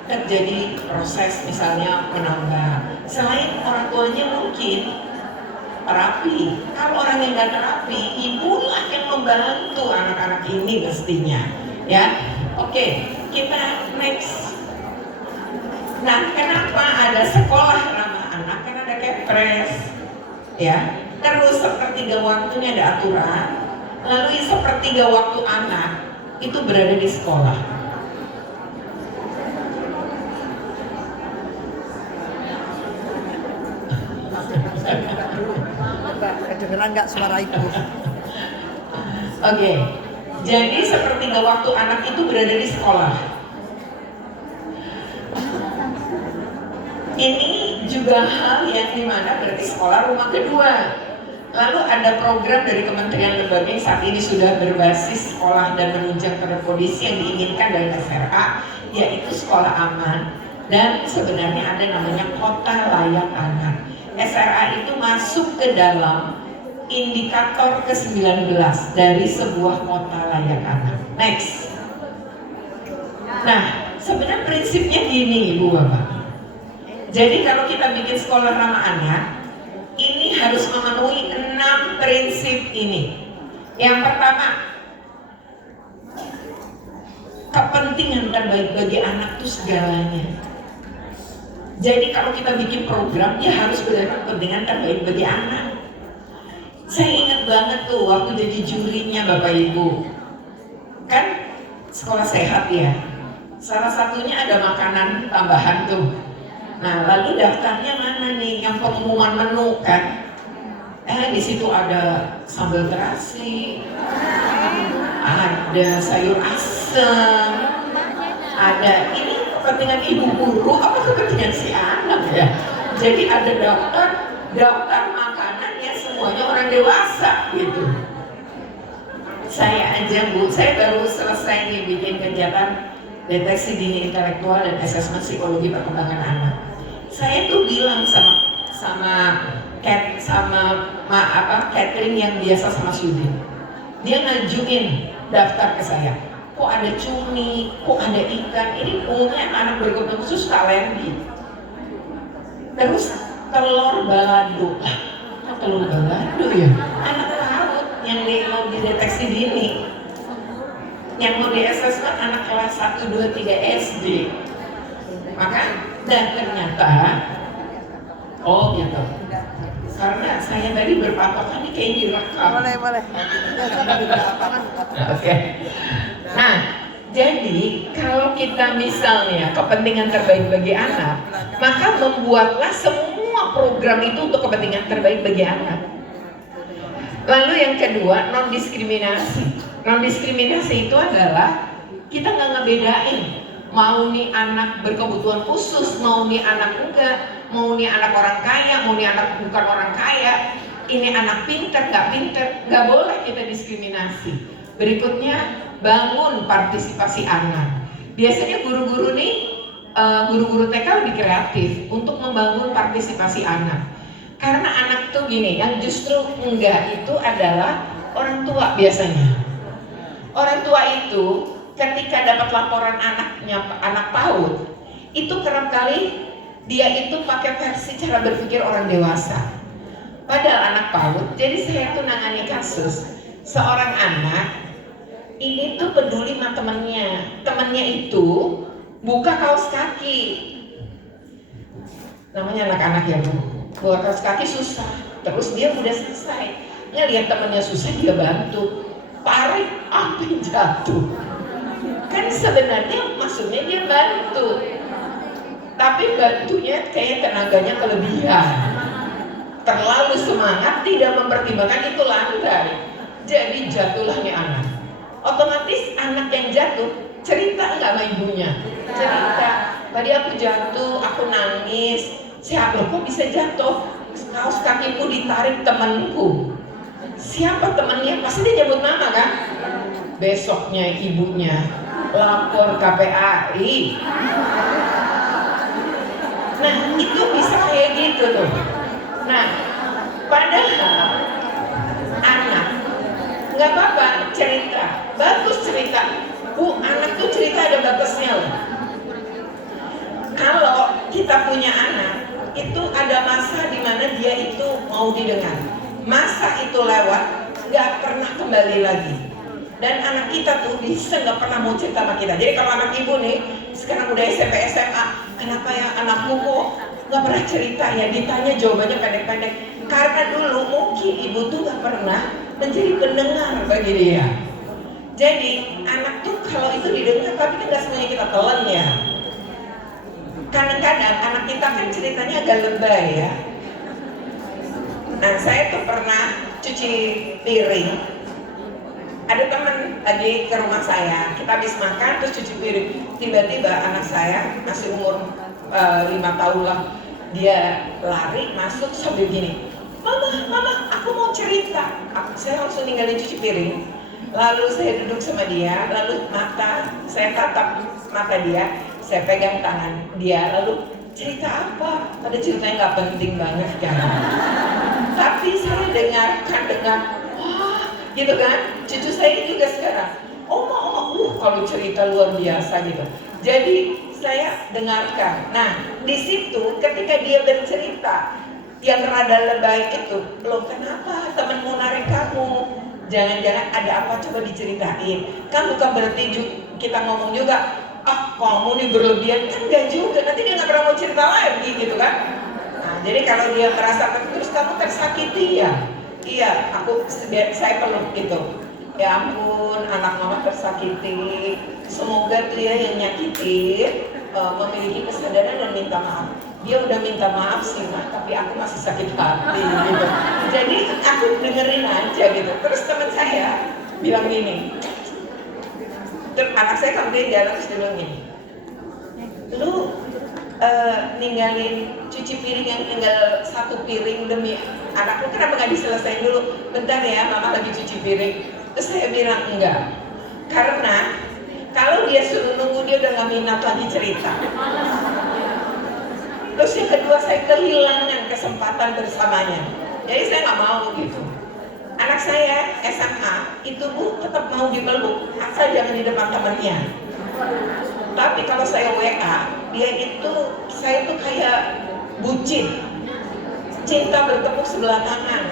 terjadi proses misalnya menambah. Selain orang tuanya mungkin terapi, kalau orang yang nggak terapi, ibulah yang membantu anak-anak ini mestinya, ya. Oke, kita next. Nah, kenapa ada sekolah ramah anak? Karena ada Kepres, ya. Terus sepertiga waktunya ada aturan. Lalu sepertiga waktu anak itu berada di sekolah. Mbak, kedengeran nggak suara ibu? Oke, jadi sepertiga waktu anak itu berada di sekolah. Ini juga hal yang dimana berarti sekolah rumah kedua. Lalu ada program dari kementerian lembaga yang saat ini sudah berbasis sekolah dan menunjang pada kondisi yang diinginkan dari SRA, yaitu sekolah aman. Dan sebenarnya ada namanya kota layak anak. SRA itu masuk ke dalam indikator ke-19 dari sebuah kota layak anak. Next. Nah, sebenarnya prinsipnya gini Ibu Bapak. Jadi kalau kita bikin sekolah ramah anak, ini harus memenuhi 6 prinsip ini. Yang pertama, kepentingan terbaik bagi anak itu segalanya. Jadi kalau kita bikin program, ya harus berdasarkan kepentingan terbaik bagi anak. Saya ingat banget tuh waktu jadi jurinya Bapak Ibu. Kan sekolah sehat ya. Salah satunya ada makanan tambahan tuh. Nah, lalu daftarnya mana nih? Yang pengumuman menu kan? Di situ ada sambal terasi, ada sayur asem, ada ini kepentingan ibu guru apa kepentingan si anak ya? Jadi ada daftar makanan yang semuanya orang dewasa gitu. Saya aja Bu, saya baru selesai nih bikin kegiatan deteksi dini intelektual dan asesmen psikologi perkembangan anak. Saya tuh bilang sama Catherine yang biasa sama Sudin. Dia ngajuin daftar ke saya. Kok ada cumi, kok ada ikan? Ini umumnya anak berkebutuhan khusus suka alergi. Terus telur balado. Telur balado ya? Anak laut yang mau dideteksi dini. Yang mau di asesmen anak kelas 1, 2, 3 SD. Maka dan ternyata oh gitu. Karena saya tadi berpatokan ini kayak direkam. Boleh. Oke. Nah, jadi kalau kita misalnya kepentingan terbaik bagi anak, maka membuatlah semua program itu untuk kepentingan terbaik bagi anak. Lalu yang kedua, non diskriminasi. Non diskriminasi itu adalah kita nggak ngebedain mau nih anak berkebutuhan khusus, mau nih anak enggak, mau nih anak orang kaya, mau nih anak bukan orang kaya, ini anak pinter, nggak boleh kita diskriminasi. Berikutnya, bangun partisipasi anak. Biasanya guru-guru nih, guru-guru TK lebih kreatif untuk membangun partisipasi anak. Karena anak tuh gini, yang justru enggak itu adalah orang tua biasanya. Orang tua itu ketika dapat laporan anaknya, anak PAUD, itu kerap kali dia itu pakai versi cara berpikir orang dewasa. Padahal anak PAUD, jadi saya tuh nangani kasus seorang anak ini tuh peduli sama temennya itu buka kaos kaki. Namanya anak-anak ya Bu, buka kaos kaki susah. Terus dia udah selesai, lihat temennya susah dia bantu, tarik sampai jatuh. Kan sebenarnya maksudnya dia bantu, tapi bantunya kayak tenaganya kelebihan, terlalu semangat, tidak mempertimbangkan itu landai, jadi jatuhlah nih anak. Otomatis anak yang jatuh Cerita nggak sama ibunya? Cerita. Tadi aku jatuh, aku nangis. Siapa kok bisa jatuh? Kaos kakiku ditarik temanku. Siapa temannya? Pasti dia nyebut nama kan? Besoknya ibunya lapor KPAI. Nah itu bisa kayak gitu tuh. Nah padahal anak nggak apa-apa cerita, bagus cerita. Anak tuh cerita ada batasnya loh. Kalau kita punya anak, itu ada masa dimana dia itu mau didengar. Masa itu lewat, nggak pernah kembali lagi. Dan anak kita tuh bisa nggak pernah mau cerita sama kita. Jadi kalau anak ibu nih, sekarang udah SMP SMA, kenapa ya anakmu kok nggak pernah cerita ya? Ditanya jawabannya pendek-pendek. Karena dulu mungkin ibu tuh nggak pernah menjadi pendengar bagi dia. Jadi anak tuh kalau itu didengar, tapi kan nggak semuanya kita telan ya. Kadang-kadang anak kita kan ceritanya agak lebay ya. Nah saya tuh pernah cuci piring. Ada teman lagi ke rumah saya, kita habis makan terus cuci piring. Tiba-tiba anak saya masih umur 5 tahun lah, dia lari masuk sambil gini, mama, aku mau cerita. Saya langsung ninggalin cuci piring. Lalu saya duduk sama dia, lalu saya tatap mata dia, saya pegang tangan dia, lalu cerita apa? Ada ceritanya nggak penting banget kan? Tapi saya dengar, wah, gitu kan? Cucu saya juga sekarang, oma, kalau cerita luar biasa gitu. Jadi saya dengarkan. Nah, di situ ketika dia bercerita yang rada lebay itu, loh kenapa temenmu narik kamu? Jangan-jangan ada apa, coba diceritain. Kan bukan berarti kita ngomong juga, kamu nih berlebihan, kan enggak juga. Nanti dia nggak pernah mau cerita lagi gitu kan. Nah, jadi kalau dia merasa terus kamu tersakiti ya, iya, saya peluk gitu. Ya ampun, anak mama tersakiti. Semoga tuh ya yang nyakitin memiliki kesadaran dan minta maaf. Dia udah minta maaf sih mah, tapi aku masih sakit hati gitu. Jadi aku dengerin aja gitu. Terus teman saya bilang gini, anak saya kemudian jalan terus dia bilang gini, lu ninggalin cuci piring yang tinggal 1 piring demi anak lu, kenapa nggak diselesain dulu? Bentar ya, mama lagi cuci piring. Terus saya bilang enggak, karena kalau dia suruh nunggu dia udah nggak minat lagi cerita. Terus yang kedua, saya kehilangan kesempatan bersamanya. Jadi saya nggak mau gitu. Anak saya SMA itu bu tetap mau dipeluk, asal jangan di depan temannya. Tapi kalau saya WA, saya tuh kayak bucin, cinta bertepuk sebelah tangan.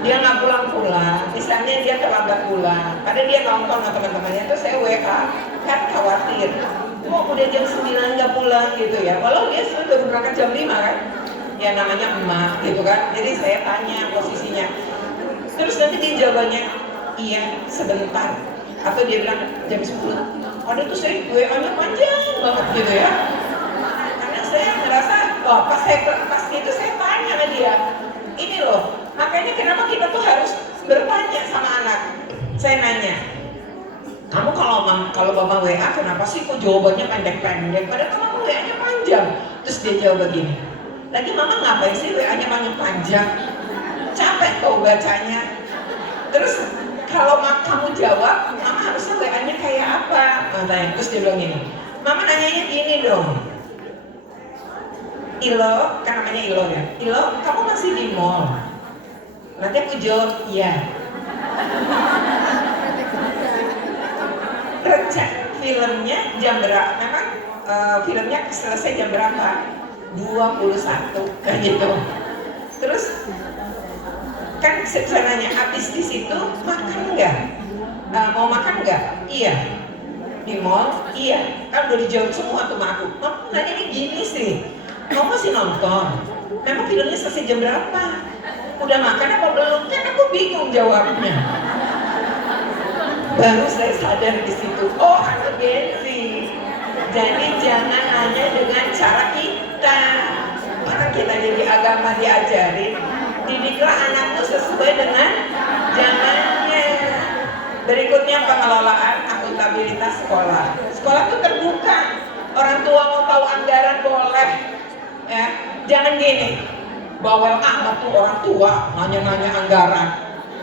Dia nggak pulang-pulang, misalnya dia terlambat pulang, padahal dia nonton sama teman-temannya, terus saya WA, kan khawatir. Kok udah jam 9 nggak pulang gitu ya, walau dia sudah berangkat jam 5 kan, ya namanya emak gitu kan. Jadi saya tanya posisinya, terus nanti dia jawabannya iya sebentar, atau dia bilang jam 10. Ada tuh saya WA-nya panjang banget gitu ya, karena saya ngerasa pas itu saya tanya sama dia, ini loh, makanya kenapa kita tuh harus bertanya sama anak. Saya nanya, kamu kalau mama WA kenapa sih kok jawabannya pendek-pendek? Padahal kamu WA-nya panjang. Terus dia jawab begini, lagi mama ngapain sih WA-nya panjang? Capek kau bacanya. Terus kalau kamu jawab, mama harusnya WA-nya kayak apa? Matanya. Terus dia bilang gini, mama nanyanya gini dong, Ilo, kan namanya Ilo ya, Ilo, kamu masih di mall? Nanti aku jawab, iya. Filmnya jam berapa? Memang filmnya selesai jam berapa? 21 kan gitu. Terus kan saya nanya, habis di situ makan nggak? Mau makan nggak? Iya. Di mall? Iya. Kan udah dijawab semua tuh sama aku. Mama nanya ini gini sih, kamu masih nonton? Memang filmnya selesai jam berapa? Udah makan apa belum? Kan aku bingung jawabnya. Baru saya sadar di situ, oh ada Genzi. Jadi jangan hanya dengan cara kita. Orang kita jadi agama diajarin, didiklah anakmu sesuai dengan zamannya. Berikutnya pengelolaan akuntabilitas. akuntabilitas sekolah. Sekolah tuh terbuka. Orang tua mau tahu anggaran boleh, ya. Jangan gini, bawel amat tuh orang tua nanya-nanya anggaran.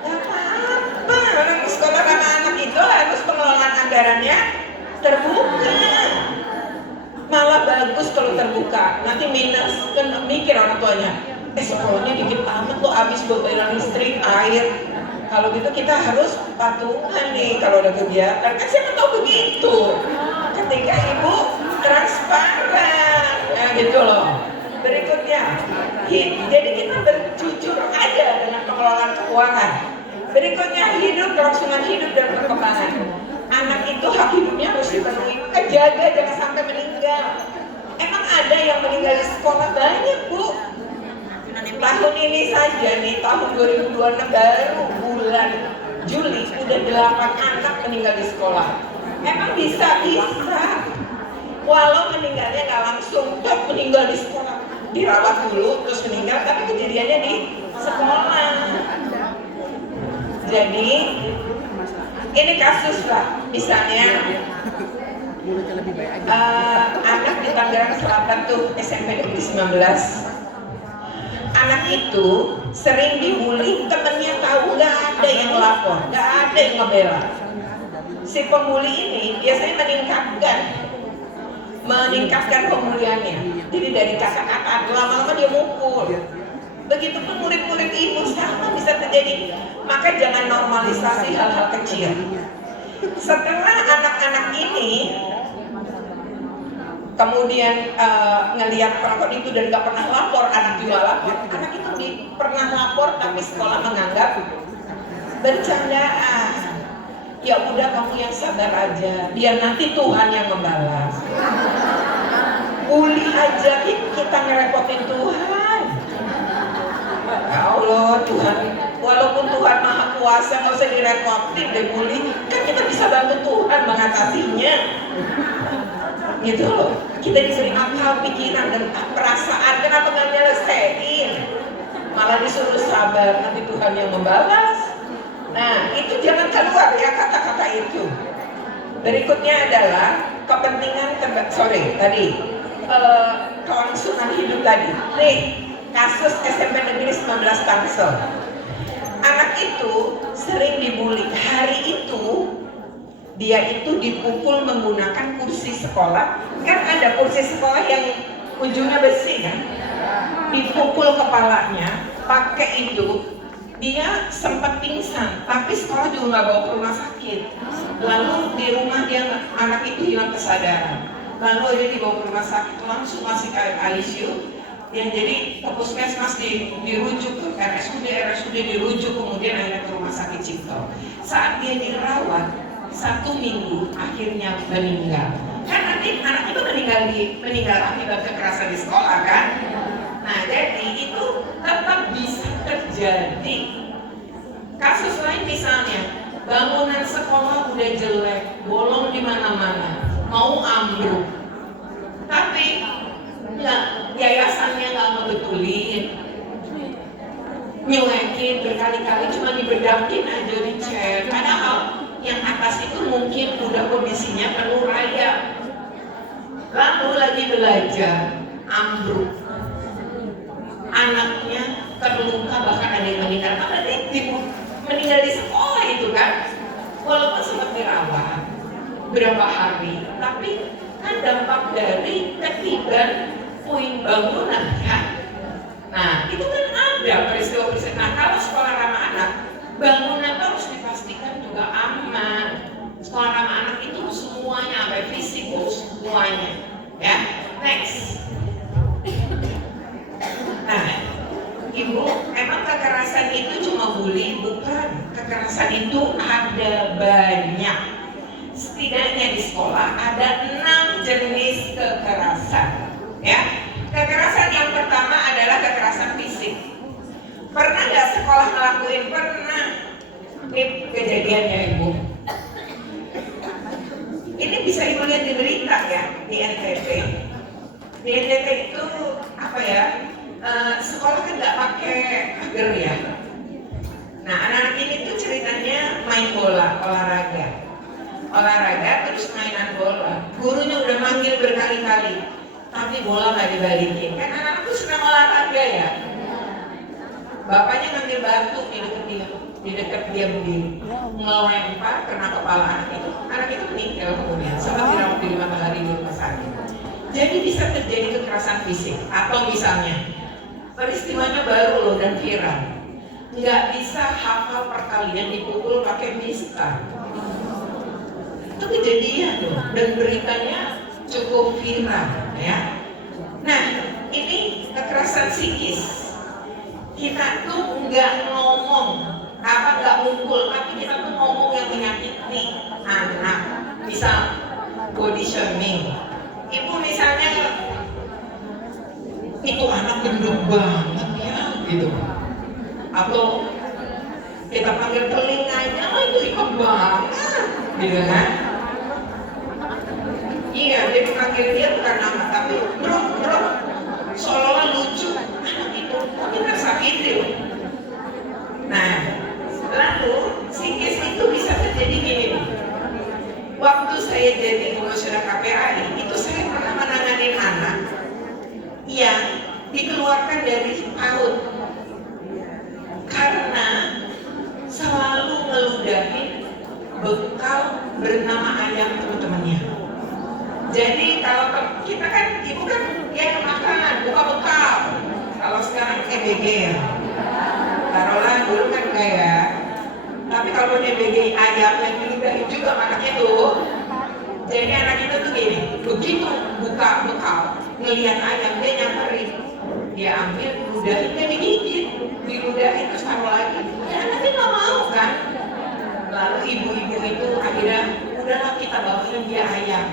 Gak apa-apa, orang sekolah sama anak itu harus pengelolaan anggarannya terbuka. Malah bagus kalau terbuka. Nanti minus, kan mikir orang tuanya, sekolahnya dikit amat lo habis buat bayar listrik, air. Kalau gitu kita harus patungan nih kalau ada kegiatan. Kan siapa tahu begitu. Ketika ibu transparan, ya gitu loh. Berikutnya, jadi kita berjujur aja dengan pengelolaan keuangan. Berikutnya, hidup, kelangsungan hidup dan perkembangan. Anak itu hak hidupnya harus dipenuhi. Maka jaga jangan sampai meninggal. Emang ada yang meninggal di sekolah? Banyak, Bu. Tahun ini saja nih, tahun 2026 baru bulan Juli udah 8 anak meninggal di sekolah. Emang bisa? Bisa. Walau meninggalnya nggak langsung, meninggal di sekolah, dirawat dulu terus meninggal, tapi kejadiannya di sekolah. Jadi ini kasus lah, misalnya anak di Tangerang Selatan tuh SMP Negeri 19. Anak itu sering dibully, temennya tahu, nggak ada yang lapor, nggak ada yang ngebela. Si pembuli ini biasanya meningkatkan pembuliannya. Jadi dari kakak-kakak lama-lama dia mukul. Begitupun murid-murid ibu sama bisa terjadi. Maka jangan normalisasi hal-hal kecil. Setelah anak-anak ini kemudian ngelihat perempuan itu dan gak pernah lapor, anak juga lapor. Anak itu pernah lapor tapi sekolah menganggap bercandaan. Ya udah, kamu yang sabar aja, biar nanti Tuhan yang membalas. Bully aja kita ngerepotin Tuhan. Ya Allah, Tuhan, walaupun Tuhan Maha Kuasa, nggak usah direpotin deh bully. Kan kita bisa bantu Tuhan mengatasinya. Gitu loh. Kita diberi akal, pikiran, dan perasaan. Kenapa nggak nyelesain? Malah disuruh sabar, nanti Tuhan yang membalas. Nah, itu jangan keluar ya kata-kata itu. Berikutnya adalah kepentingan kelangsungan hidup tadi. Nih, kasus SMP Negeri 19 Tangsel. Anak itu sering dibully. Hari itu dia itu dipukul menggunakan kursi sekolah. Kan ada kursi sekolah yang ujungnya besi kan? Dipukul kepalanya pakai itu. Dia sempat pingsan, tapi sekolah juga nggak bawa ke rumah sakit. Lalu di rumah anak itu hilang kesadaran. Lalu dia dibawa ke rumah sakit, langsung masuk ke ICU. Yang jadi ke puskesmas dirujuk ke RSUD dirujuk, kemudian akhirnya ke rumah sakit Cipto. Saat dia dirawat 1 minggu, akhirnya meninggal. Kan nanti anak itu meninggal akibat kekerasan di sekolah kan? Nah, jadi itu tetap bisa terjadi. Kasus lain misalnya, bangunan sekolah udah jelek, bolong di mana-mana, mau ambruk. Tapi ya yayasannya nggak ngebetulin, nyuekin berkali-kali, cuma dibedakin aja, dicek. Padahal yang atas itu mungkin udah kondisinya penuh raya. Lalu lagi belajar, ambruk. Anaknya terluka, bahkan ada yang meninggal. Berarti meninggal di sekolah itu kan. Walaupun sempat dirawat berapa hari, tapi kan dampak dari ketiban puing bangunan kan. Nah, itu kan ada peristiwa-peristiwa. Nah, kalau sekolah ramah anak, bangunan harus dipastikan juga aman. Sekolah ramah anak itu semuanya, sampai fisik, semuanya. Ya, next. Nah, Ibu, emang kekerasan itu cuma bully? Bukan. Kekerasan itu ada banyak. Setidaknya di sekolah ada 6 jenis kekerasan. Ya, kekerasan yang pertama adalah kekerasan fisik. Pernah nggak sekolah ngelakuin? Pernah. Ini kejadiannya Ibu. Ini bisa Ibu lihat di berita ya, di NTT. Di NTT itu apa ya? Sekolah kan nggak pakai pagar ya. Nah, anak-anak ini tuh ceritanya main bola, olahraga. dibalikin. Kan anak tuh senang olahraga ya. Bapaknya ngambil batu di dekat dia berdiri, ngelempar kena kepala anak itu meninggal kemudian, sempat dirawat di 5 hari di rumah sakit. Jadi bisa terjadi kekerasan fisik, atau misalnya peristiwanya baru loh dan viral, nggak bisa hafal perkalian dipukul pakai mistar. Itu kejadian loh, dan beritanya cukup viral ya. Nah, ini kekerasan psikis. Kita tuh nggak ngomong, nggak mukul, tapi kita tuh ngomong yang menyakiti anak. Misal body shaming. Ibu misalnya, itu anak gendut banget ya, gitu. Atau kita panggil telinganya, itu ikut banget, gitu kan? Iya, jadi panggil dia bukan nama, tapi bro, seolah lucu. Anak itu kita sakiti. Nah, lalu psikis itu bisa terjadi gini. Waktu saya jadi komisioner KPAI, itu saya pernah menangani anak yang dikeluarkan dari PAUD karena selalu ngeludahin bekal bernama ayam teman-temannya. Jadi kalau kita kan, ibu kan ya makanan, buka bekal. Kalau sekarang EBG ya, taruhlah dulu kan enggak ya. Tapi kalau EBG ayam yang diludahin juga anak itu. Jadi anak itu tuh gini, begitu buka bekal, ngelihat ayam dia nyamperin, dia ambil, ludahin, dia digigit, diludahin terus taruh lagi. Ya anaknya nggak mau kan. Lalu ibu-ibu itu akhirnya udahlah kita bawain dia ayam.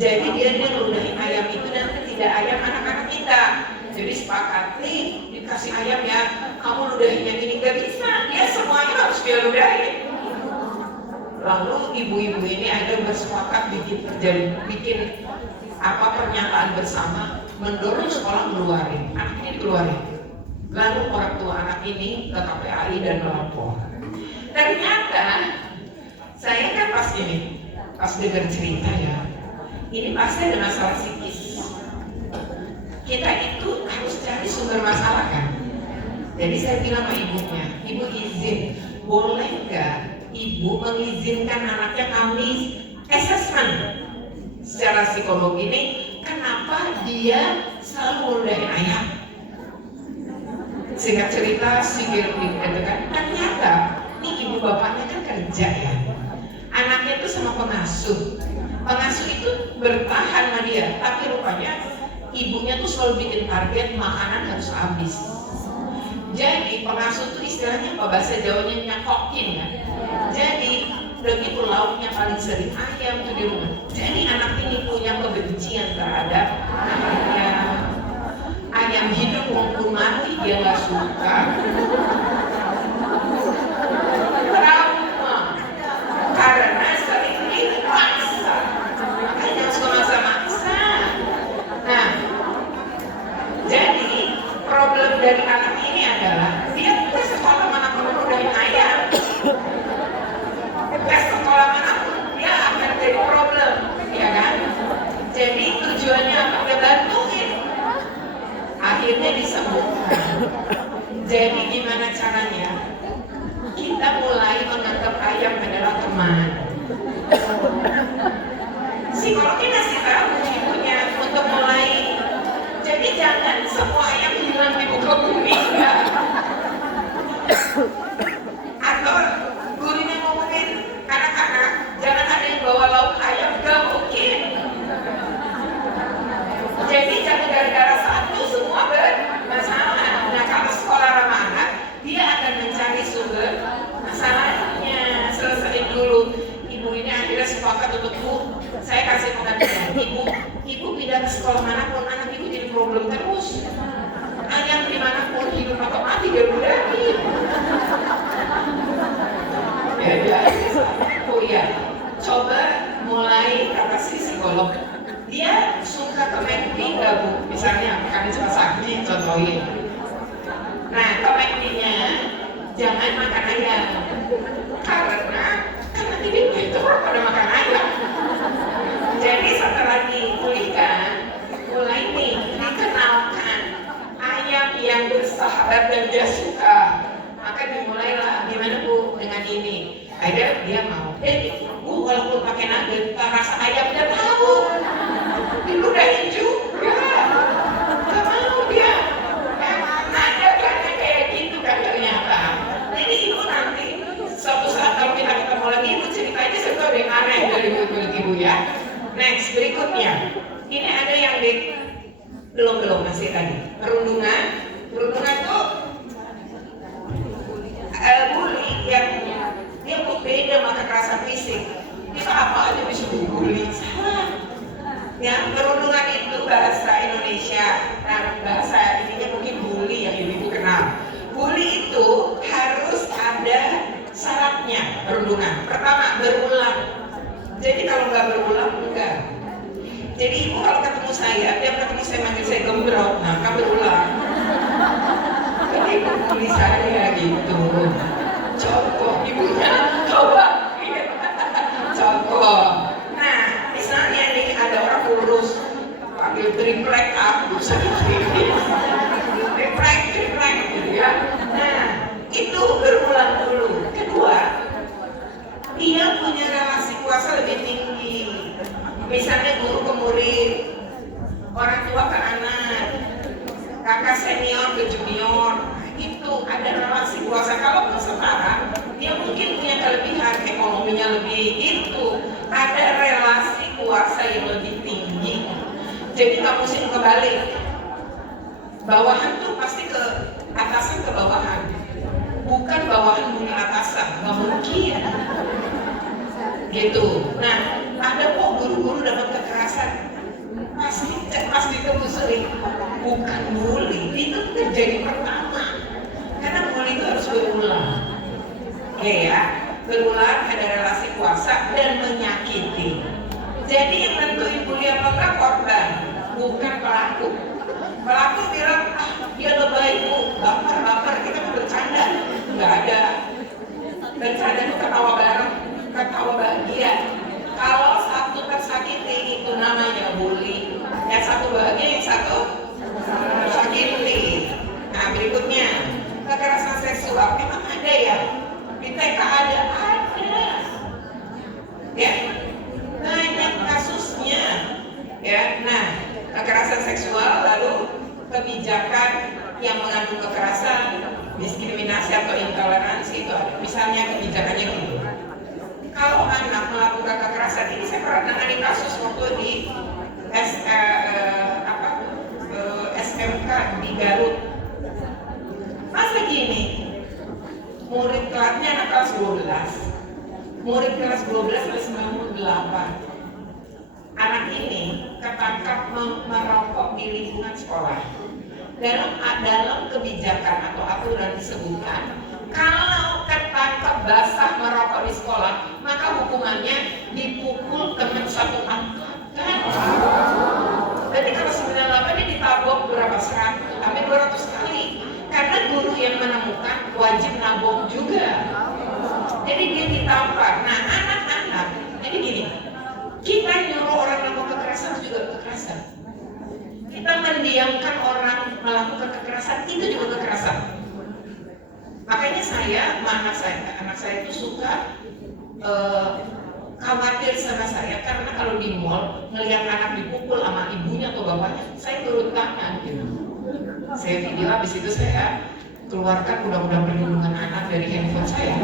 Jadi dia ngeludahin ayam itu nanti tidak ayam anak-anak kita. Jadi sepakat nih dikasih ayam ya, kamu ludahin yang ini nggak bisa, dia semuanya harus dia ludahin. Lalu ibu-ibu ini akhirnya bersepakat bikin pernyataan bersama, mendorong sekolah keluarin, anaknya dikeluarin. Lalu orang tua anak ini ke KPAI dan melapor. Ternyata saya kan pas dengar cerita ya, ini pasti ada masalah psikis. Kita itu harus cari sumber masalah kan. Jadi saya bilang sama ibunya, ibu izin, boleh nggak ibu mengizinkan anaknya kami assessment secara psikologi ini, kenapa dia selalu ngeludahin ayam. Singkat cerita, ternyata ini ibu bapaknya kan kerja ya, anaknya itu sama pengasuh itu bertahan sama dia, tapi rupanya ibunya tuh selalu bikin target makanan harus habis. Jadi pengasuh itu istilahnya apa, bahasa Jawanya nyakokin kan. Jadi udah gitu lauknya paling sering ayam tuh di rumah. Jadi anak ini punya kebencian terhadap ayam hidup maupun mati dia nggak suka. Trauma karena sering dipaksa. Makanya suka maksa-maksa. Nah, jadi problem dari anak ini adalah dia ke sekolah manapun udahin ayam. Ke sekolah manapun dia akan jadi problem, ya kan? Jadi tujuannya apa? Dia bantuin. Akhirnya disembuhkan. Jadi gimana caranya? Kita mulai menganggap ayam adalah teman. Psikologi ngasih tahu ibunya untuk mulai. Jadi jangan semua ayam hilang di muka bumi ya. Atau gurunya ngomongin anak-anak jangan ada yang bawa lauk ayam, gak mungkin. Jadi jangan gara-gara satu semua bermasalah. Nah kalau sekolah ramah anak, dia akan mencari sumber masalahnya. Selesaiin dulu. Ibu ini akhirnya sepakat untuk saya kasih pengertian. Ibu pindah ke sekolah manapun, anak ibu jadi problem terus. Ayam dimanapun hidup atau mati dia ludahin. Oh iya, coba mulai kata si psikolog. Dia suka ke McD nggak bu? Misalnya kami cuma sakit, contohin. Nah ke McD-nya jangan makan ayam, karena nanti dia itu pada makan ayam. Jadi setelah dipulihkan, mulai nih sabar dan dia suka. Maka dimulailah, gimana Bu dengan ini? Ada dia mau. Bu walaupun pakai nugget, rasa ayam dia tahu. Diludahin juga. Gak mau dia. Ada kan kayak gitu kan ternyata. Jadi ibu nanti suatu saat kalau kita ketemu lagi, ibu ceritanya serba ada yang aneh dari ibu ya. Next berikutnya, ini ada yang belum masih tadi perundungan tuh bully yang dia beda sama kekerasan fisik. Kita apa aja bisa bully, salah. Ya, perundungan itu bahasa Indonesia, bahasa ininya mungkin bully yang ibu kenal. Bully itu harus ada syaratnya perundungan. Pertama, berulang. Jadi kalau nggak berulang, enggak. Jadi ibu kalau ketemu saya, tiap ketemu saya manggil saya gembrot, nah kan berulang. Jadi ibu bully saya gitu. Contoh ibunya, coba. Contoh. Nah, misalnya nih ada orang kurus, panggil triplek aku sedikit. Triplek gitu ya. Nah, itu berulang dulu. Kedua, dia punya relasi kuasa lebih tinggi. Misalnya guru ke murid, orang tua ke anak, kakak senior ke junior, itu ada relasi kuasa. Kalau sekarang dia mungkin punya kelebihan ekonominya lebih, itu ada relasi kuasa yang lebih tinggi. Jadi nggak mesti kebalik. Bawahan tuh pasti ke atasan ke bawahan, bukan bawahan punya atasan, nggak mungkin. Gitu. Nah, ada kok guru-guru dapat kekerasan, pasti ditelusuri, bukan bully. Itu terjadi pertama, karena bully itu harus berulang. Oke ya, berulang, ada relasi kuasa dan menyakiti. Jadi yang nentuin bully apa enggak korban, bukan pelaku. Pelaku bilang, dia lebay Bu, baper, kita kan bercanda. Nggak ada. Bercanda itu ketawa bareng, ketawa bahagia. Kalau satu tersakiti itu namanya bully. Yang satu bahagia, yang satu tersakiti. Nah berikutnya, kekerasan seksual memang ada ya. Di TK ada. Ya, banyak kasusnya. Ya, nah kekerasan seksual, lalu kebijakan yang mengandung kekerasan, diskriminasi atau intoleransi itu ada. Misalnya kebijakannya gitu. Kalau anak melakukan kekerasan ini, saya pernah nangani kasus waktu di SMK di Garut. Masa gini, murid kelasnya anak kelas 12, murid kelas 12 kelas 98. Anak ini ketangkap merokok di lingkungan sekolah. Dalam kebijakan atau aturan disebutkan, kalau ketangkap basah merokok di sekolah, maka hukumannya dipukul teman satu angkatan. Jadi kalau 98 ini ditabok berapa 100, hampir 200 kali. Karena guru yang menemukan wajib nabok juga. Jadi dia ditampar. Nah anak-anak, jadi gini, kita nyuruh orang melakukan kekerasan juga kekerasan. Kita mendiamkan orang melakukan kekerasan itu juga kekerasan. Makanya saya, anak saya itu suka khawatir sama saya karena kalau di mall ngelihat anak dipukul sama ibunya atau bapaknya, saya turun tangan gitu. Saya video, habis itu saya keluarkan undang-undang perlindungan anak dari handphone saya,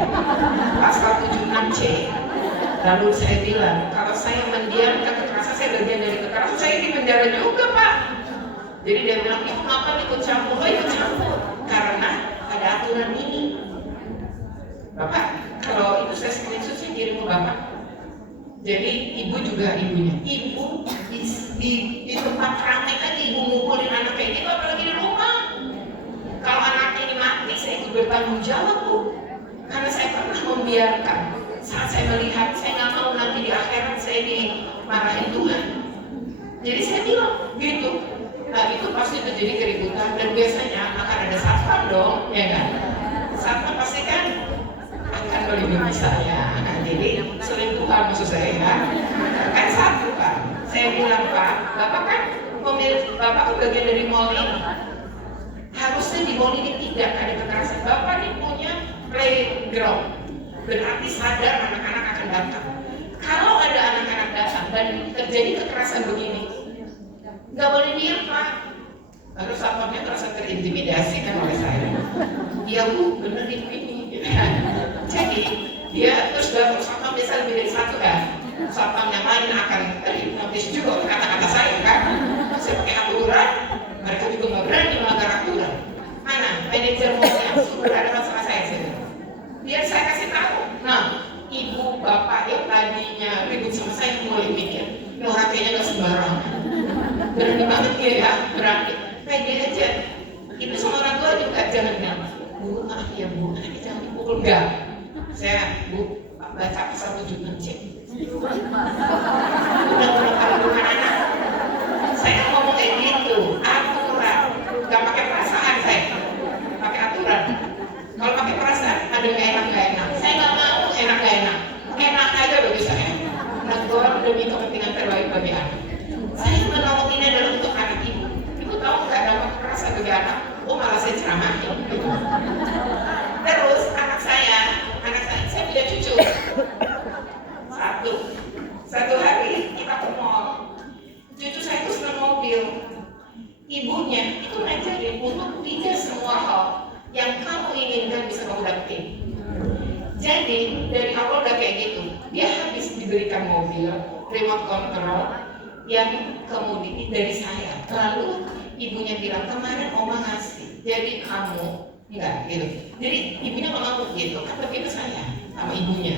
pasal 76C. Lalu saya bilang, kalau saya mendiamkan kekerasan, saya bagian dari kekerasan, saya di penjara juga Pak. Jadi dia bilang, ibu kenapa ikut campur? Oh ikut campur, karena ada aturan ini. Bapak, kalau itu saya screenshot, saya kirim ke Bapak. Jadi ibu juga ibunya. Ibu di tempat ramai aja ibu mukulin anak kayak gitu, apalagi di rumah. Kalau anak ini mati, saya ikut bertanggung jawab Bu. Karena saya pernah membiarkan. Saat saya melihat, saya nggak mau nanti di akhirat saya dimarahin Tuhan. Jadi saya bilang gitu. Nah itu pasti terjadi keributan dan biasanya akan ada satpam dong, ya kan? Satpam pasti kan akan melindungi saya. Nah, jadi selain Tuhan maksud saya ya. Kan satu Pak. Saya bilang Pak, Bapak kan pemilik, Bapak kan bagian dari mall ini. Harusnya di mall ini tidak ada kekerasan. Bapak ini punya playground, berarti sadar anak-anak akan datang. Kalau ada anak-anak datang dan terjadi kekerasan begini, nggak boleh diam Pak. Lalu satpamnya merasa terintimidasi kan oleh saya. Iya Bu, bener ibu ini. Jadi dia terus satpam biasa lebih dari satu kan. Satpam yang lain akan terhipnotis juga kata-kata saya kan. Saya pakai aturan, mereka juga nggak berani melanggar aturan. Mana manajer mallnya sudah ada masalah saya sini. Biar saya kasih tahu. Nah, ibu bapak yang tadinya ribut sama saya mulai mikir, ini orang kayaknya nggak sembarangan. Berani banget dia ya, berani. Pede aja. Ibu sama orang tua juga jangan bilang, Bu, maaf ya Bu, anaknya jangan dipukul. Enggak. Saya, Bu, baca pasal 76 C. Undang-undang perlindungan anak. Saya ngomong kayak gitu, aturan. Gak pakai perasaan saya, pakai aturan. Kalau pakai perasaan, ada nggak enak. Saya nggak mau enak aja bagi saya. Nah, orang demi kepentingan terbaik bagi anak. Saya menolong ini adalah untuk anak ibu. Ibu tahu nggak dapat perasaan bagi anak? Oh malah saya ceramahin. Terus anak saya punya cucu. Satu hari kita ke mall. Cucu saya itu senang mobil. Ibunya itu ngajarin untuk tidak semua hal yang kamu inginkan bisa kamu dapetin. Jadi dari awal udah kayak gitu. Dia habis diberikan mobil remote control yang kemudian dari saya. Lalu ibunya bilang kemarin oma ngasih. Jadi kamu enggak gitu. Jadi ibunya ngomong gitu. Kan begitu saya sama ibunya.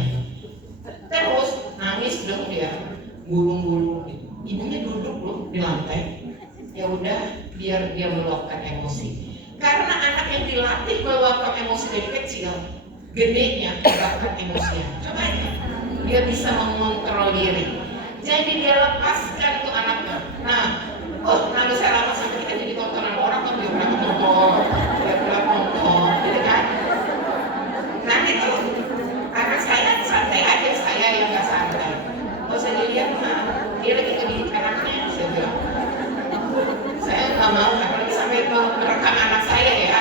Terus nangis dong dia, gulung-gulung. Ibunya duduk loh di lantai. Ya udah, biar dia meluapkan emosi. Karena anak yang dilatih meluapkan emosi dari kecil, gedenya meluapkan emosinya. Coba aja, dia bisa mengontrol diri. Jadi dia lepaskan itu anaknya. Nah, nanti saya lama sampai kita jadi tontonan orang kan dia bilang nonton, gitu kan? Nanti tuh anak saya santai aja, saya yang nggak santai. Kalau saya dilihat, dia lagi ngedidik anaknya, saya bilang. Saya nggak mau, apalagi sampai merekam anak saya ya.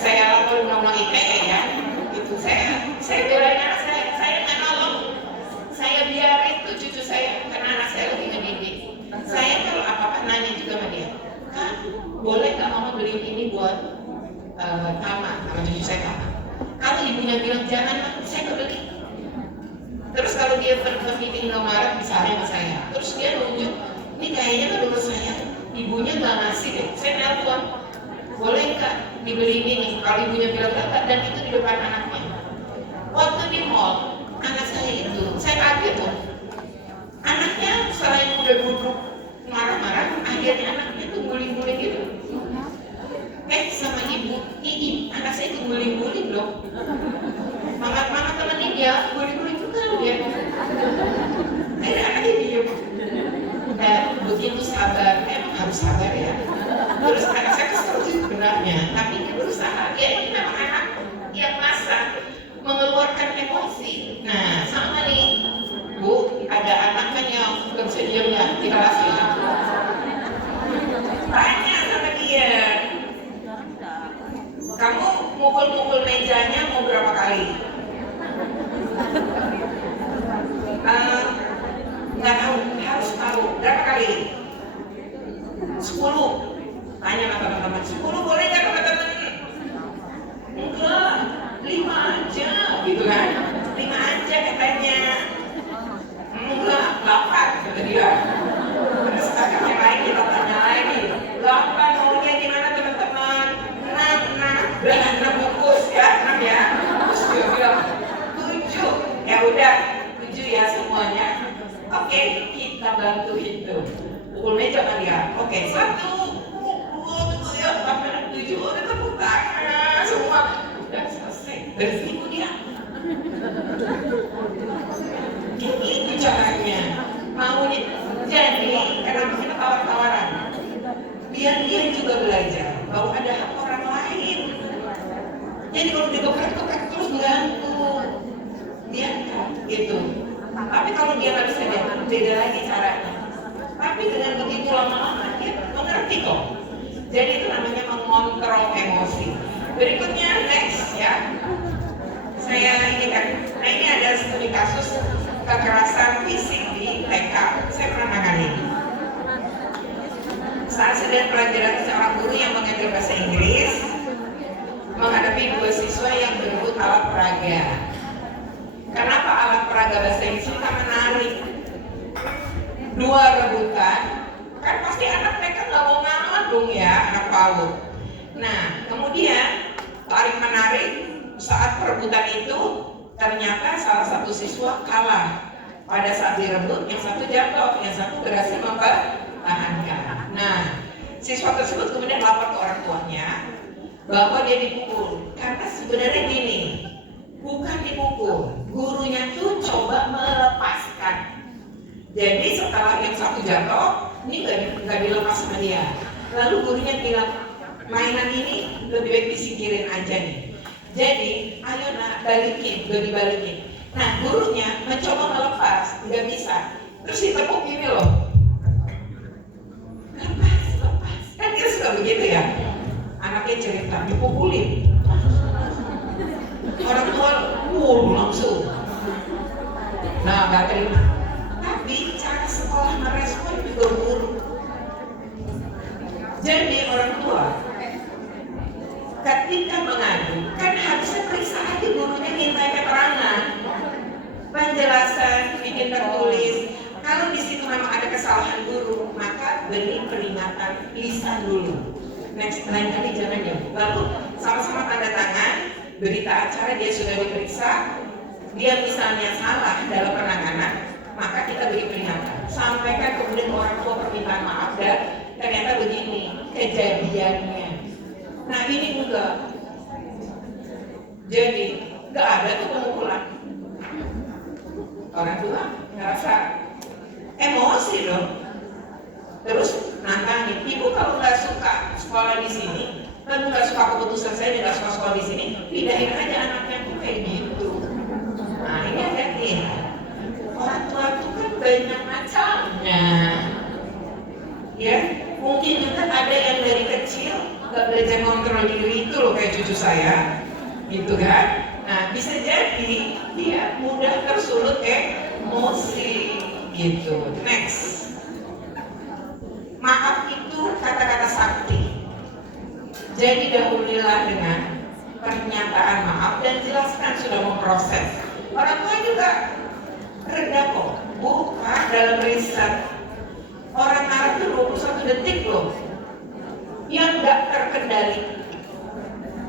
Saya laporin undang-undang ITE ya. Itu saya belain anak saya nggak nolong. Saya biarin tuh cucu saya, karena anak saya lagi ngedidik. Saya kalau apa-apa nanya juga sama dia, Kak, boleh nggak mama beliin ini buat Tama, sama cucu saya Tama? Kalau ibunya bilang jangan, saya nggak beli. Terus kalau dia pergi di Indomaret misalnya sama saya, terus dia nunjuk, ini kayaknya menurut saya ibunya nggak ngasih deh. Saya telepon, boleh nggak dibeli ini? Kalau ibunya bilang enggak, dan itu di depan anaknya. Waktu di mall, anak saya itu, saya kaget tuh. Anaknya selain udah duduk marah-marah, akhirnya anaknya tuh guling-guling gitu. Sama ibu, anak saya itu guling-guling loh. Mama temenin dia, guling-guling juga dia. Akhirnya anaknya diem. Dan begitu sabar, emang harus sabar ya. Terus anak saya kesel sebenarnya, tapi dia berusaha. Dia ini memang anak yang masa mengeluarkan emosi. Nah, sama nih, Bu, ada anaknya yang nggak bisa diam ya, di kelas ya. Tanya sama dia, kamu mukul-mukul mejanya mau berapa kali? Nggak tahu, harus tahu berapa kali? 10. Tanya sama teman-teman, 10 boleh nggak teman-teman? Enggak, 5 aja, gitu kan? 5 aja katanya. Enggak, 8 kata dia. Terus kakak yang lain kita tanya lagi, 8 maunya gimana teman-teman? 6 bungkus ya, 6 ya. Terus dia bilang 7. Ya udah, 7 ya semuanya. Oke, kita bantu hitung. Pukul meja kan dia. Oke, 1, 2, 3, 4, 7. Udah tepuk tangan semua. Udah selesai. Bersihin dia. Ini caranya. Maunya. Jadi, kenapa kita tawar-tawaran? Biar dia juga belajar bahwa ada hak orang lain. Jadi kalau digeprek-geprek terus mengganggu, biarkan gitu. Tapi kalau dia nggak bisa beda lagi caranya. Tapi dengan begitu lama-lama dia mengerti kok. Jadi itu namanya mengontrol mengontrol emosi. Berikutnya next ya. Saya ini kan, nah ini ada studi kasus kekerasan fisik di TK. Saya pernah nangani. Saat sedang pelajaran seorang guru yang mengajar bahasa Inggris menghadapi dua siswa yang berebut alat peraga. Kenapa alat peraga bahasa Inggris itu menarik? Dua rebutan, kan pasti anak TK nggak mau ngalah dong ya, anak PAUD. Nah, kemudian tarik menarik saat perebutan itu ternyata salah satu siswa kalah. Pada saat direbut, yang satu jatuh, yang satu berhasil mempertahankan. Nah, siswa tersebut kemudian lapor ke orang tuanya bahwa dia dipukul. Karena sebenarnya gini, bukan dipukul, gurunya tuh coba melepaskan. Jadi setelah yang satu jatuh, ini nggak dilepas sama dia. Lalu gurunya bilang, mainan ini lebih baik disingkirin aja nih. Jadi, ayo nak balikin, dibalikin. Nah, gurunya mencoba melepas, nggak bisa. Terus ditepuk gini loh. Lepas. Kan dia suka begitu ya. Anaknya cerita, dipukulin. Orang tua, langsung. Nah, nggak terima. Tapi cara sekolah merespon juga buruk. Jadi orang tua ketika mengadu kan harusnya periksa aja gurunya, minta keterangan, penjelasan, bikin tertulis. Kalau di situ memang ada kesalahan guru, maka beri peringatan lisan dulu. Next, lain kali jangan ya. Lalu sama-sama tanda tangan, berita acara dia sudah diperiksa, dia misalnya salah dalam penanganan, maka kita beri peringatan. Sampaikan kemudian orang tua permintaan maaf dan ternyata begini kejadiannya. Nah ini juga, jadi nggak ada tuh pemukulan. Orang tua ngerasa emosi dong. Terus nantangin, ibu kalau nggak suka sekolah di sini, kan nggak suka keputusan saya, nggak suka sekolah di sini, pindahin aja anaknya tuh kayak gitu. Nah ini hati-hati. Orang tua tuh kan banyak macamnya. Ya, mungkin juga ada yang dari kecil nggak belajar kontrol diri itu loh, kayak cucu saya, gitu kan? Nah, bisa jadi dia mudah tersulut emosi, gitu. Next, maaf itu kata-kata sakti. Jadi dahululah dengan pernyataan maaf dan jelaskan sudah memproses. Orang tua juga rendah kok, bukan dalam riset. Orang marah itu 21 detik loh yang nggak terkendali.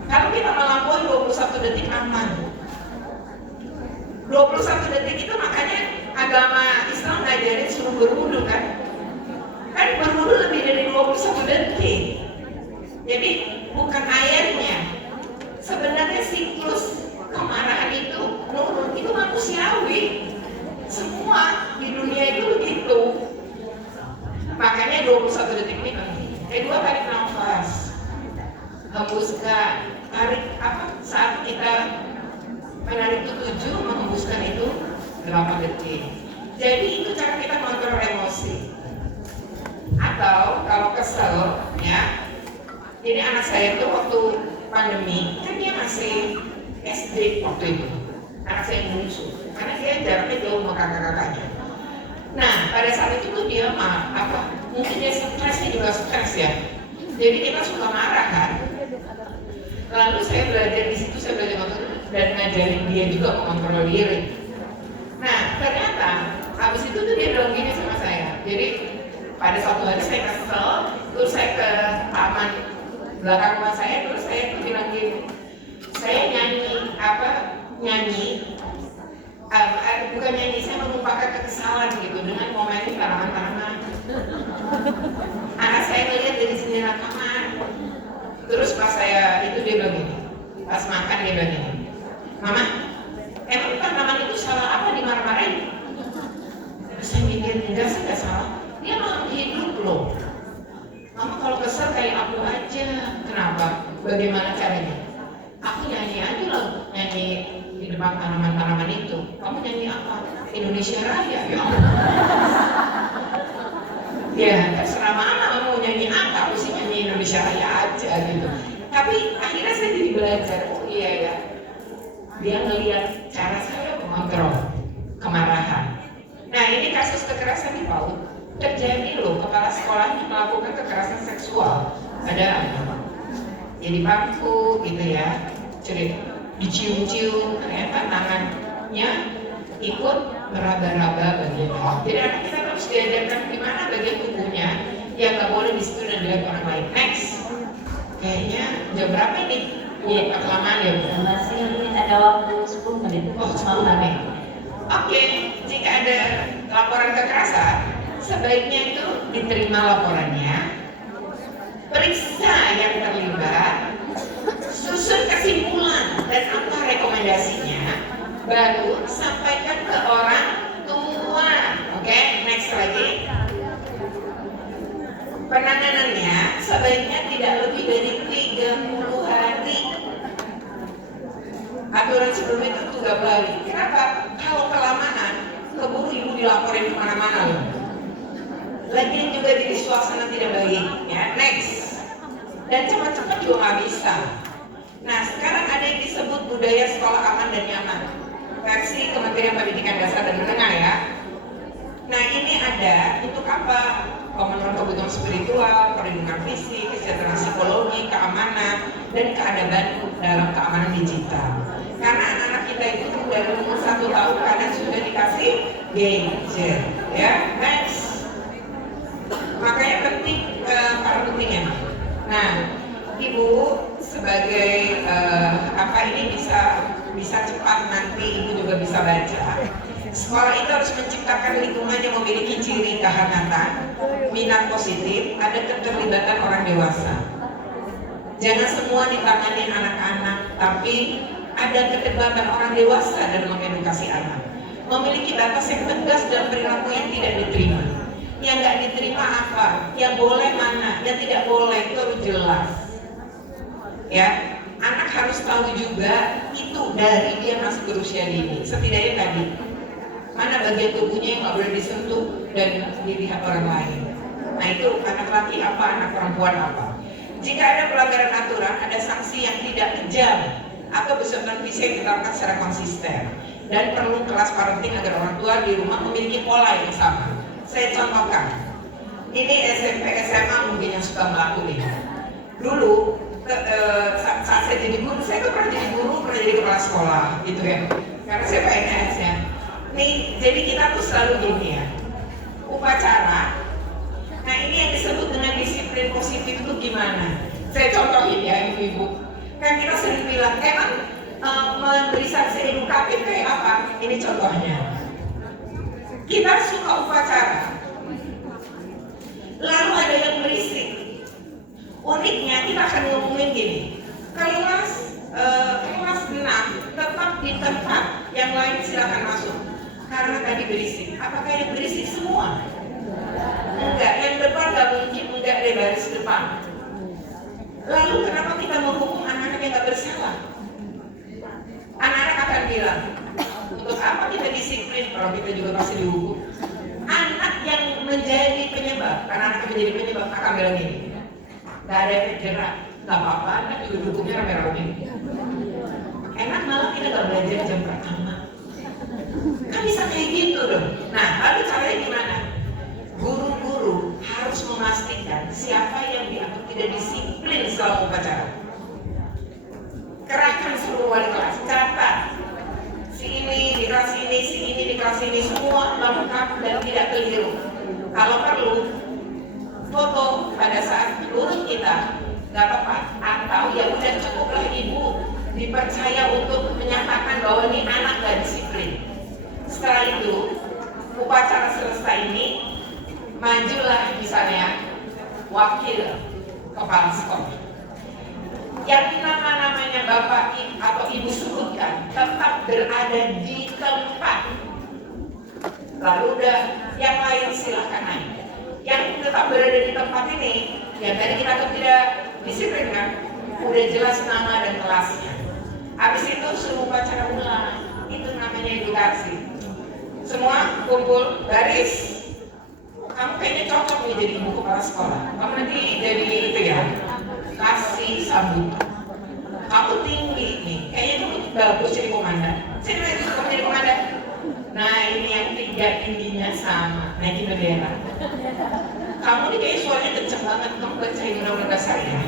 Kalau kita melampaui 21 detik aman. 21 detik itu makanya agama Islam ngajarin suruh berwudu kan? Kan berwudu lebih dari 21 detik. Jadi bukan airnya. Sebenarnya siklus kemarahan itu nurun, itu manusiawi. Semua di dunia itu begitu. Makanya 21 detik ini penting. Kedua, tarik nafas, hembuskan. Tarik apa? Saat kita menarik itu 7, menghembuskan itu 8 detik. Jadi itu cara kita mengontrol emosi. Atau kalau kesel, ya. Jadi anak saya itu waktu pandemi, kan dia masih SD waktu itu. Anak saya yang bungsu, karena dia jaraknya jauh sama kakak-kakaknya. Nah, pada saat itu tuh dia mungkin dia stresnya juga stres ya. Jadi kita suka marah kan. Lalu saya belajar di situ, saya belajar kontrol dan ngajarin dia juga mengontrol diri. Nah, ternyata habis itu tuh dia bilang gini sama saya. Jadi pada suatu hari saya kesel, terus saya ke taman belakang rumah saya, terus saya tuh bilang gini, saya bukan nyanyi, saya melupakan kekesalan gitu dengan momentum tanaman-tanaman. Anak saya ngeliat dari jendela kamar. Terus pas saya itu dia bilang gini, pas makan dia bilang gini, Mama, emang tanaman itu salah apa dimarah-marahin? Terus saya mikir, enggak sih, enggak salah. Dia makhluk hidup loh. Mama kalau kesel kayak aku aja. Kenapa? Bagaimana caranya? Aku nyanyi aja loh, nyanyi di depan tanaman-tanaman itu. Kamu nyanyi apa? Indonesia Raya ya. Ya terserah Mama mau nyanyi apa, aku sih nyanyi Indonesia Indonesia Raya aja gitu. Tapi akhirnya saya jadi belajar, oh iya ya, dia ngelihat cara saya mengontrol kemarahan. Nah ini kasus kekerasan di PAUD terjadi loh, kepala sekolahnya melakukan kekerasan seksual. Ada jadi bangku gitu ya, cerit dicium-cium, ternyata tangannya ikut meraba-raba bagian bawah. Jadi anak kita harus diajarkan gimana bagian tubuhnya yang nggak boleh disitu dan dilihat orang lain. Next, kayaknya jam berapa ini? Iya, kelamaan ya. Masih ada waktu 10 menit. Oh, 10 menit. Oke, jika ada laporan kekerasan, sebaiknya itu diterima laporannya, periksa yang terlibat, susun kesimpulan dan apa rekomendasinya, baru sampaikan ke orang tua. Oke, next lagi. Penanganannya sebaiknya tidak lebih dari 30 hari. Aturan sebelum itu 30 hari. Kenapa? Kalau kelamaan, keburu ibu dilaporin kemana-mana loh. Lagian juga jadi suasana tidak baik. Ya, next. Dan cepat-cepat juga nggak bisa. Nah, sekarang ada yang disebut budaya sekolah aman dan nyaman. Versi Kementerian Pendidikan Dasar dan Menengah ya. Nah, ini ada untuk apa? Pemenuhan kebutuhan spiritual, perlindungan fisik, kesejahteraan psikologi, keamanan, dan keadaban dalam keamanan digital. Karena anak-anak kita itu dari umur 1 tahun kadang sudah dikasih gadget, ya. Next. Makanya penting, pentingnya. Nah, ibu sebagai apa ini bisa cepat nanti ibu juga bisa baca. Sekolah itu harus menciptakan lingkungan yang memiliki ciri kehangatan, minat positif, ada keterlibatan orang dewasa. Jangan semua ditangani anak-anak, tapi ada keterlibatan orang dewasa dalam mengedukasi anak. Memiliki batas yang tegas dan perilaku yang tidak diterima. Yang nggak diterima apa? Yang boleh mana? Yang tidak boleh itu harus jelas. Ya, anak harus tahu juga itu dari dia masih berusia dini. Setidaknya tadi. Mana bagian tubuhnya yang nggak boleh disentuh dan dilihat orang lain. Nah itu anak laki apa, anak perempuan apa. Jika ada pelanggaran aturan, ada sanksi yang tidak kejam atau besutan fisik yang diterapkan secara konsisten. Dan perlu kelas parenting agar orang tua di rumah memiliki pola yang sama. Saya contohkan, ini SMP SMA mungkin yang suka melakukan ini. Dulu saat saya jadi guru, saya tuh pernah jadi guru, pernah jadi kepala sekolah gitu ya. Karena saya PNS ya. Nih, jadi kita tuh selalu gini ya, upacara. Nah ini yang disebut dengan disiplin positif itu gimana? Saya contohin ya ibu-ibu. Kan kita sering bilang, emang memberi sanksi edukatif kayak apa? Ini contohnya. Kita suka upacara, lalu ada yang berisik. Uniknya kita akan ngomongin gini, kelas 6 tetap di tempat, yang lain silakan masuk. Karena tadi berisik. Apakah yang berisik semua? Enggak, yang depan nggak mungkin enggak dari baris depan. Lalu kenapa kita menghukum anak-anak yang nggak bersalah? Anak-anak akan bilang, untuk apa kita disiplin kalau kita juga pasti dihukum? Anak yang menjadi penyebab, karena anak menjadi penyebab akan bilang ini, nggak ada efek jerak, nggak apa-apa, anak juga dihukumnya rame-rame. Enak malah kita nggak belajar jam pertama. Kan bisa kayak gitu dong. Nah, lalu caranya gimana? Guru-guru harus memastikan siapa yang dianggap tidak disiplin selama upacara. Kerahkan seluruh wali kelas, catat. Si ini di kelas ini, si ini di kelas ini, semua lengkap dan tidak keliru. Kalau perlu, foto pada saat menurut kita nggak tepat, atau ya udah cukuplah ibu dipercaya untuk menyatakan bahwa ini anak nggak disiplin. Setelah itu, upacara selesai ini, majulah misalnya wakil kepala sekolah. Yang nama-namanya bapak atau ibu sebutkan tetap berada di tempat. Lalu udah yang lain silahkan naik. Yang tetap berada di tempat ini, yang tadi kita tidak disiplin kan, udah jelas nama dan kelasnya. Habis itu suruh upacara ulang, itu namanya edukasi. Semua kumpul baris. Kamu kayaknya cocok nih jadi ibu kepala sekolah. Kamu nanti jadi itu ya, sambut. Kamu tinggi nih, kayaknya kamu bagus jadi komandan. Saya bilang kamu jadi komandan. Nah ini yang tiga tingginya sama, naikin bendera. Kamu nih kayaknya suaranya kenceng banget, kamu bacain undang-undang dasar ya.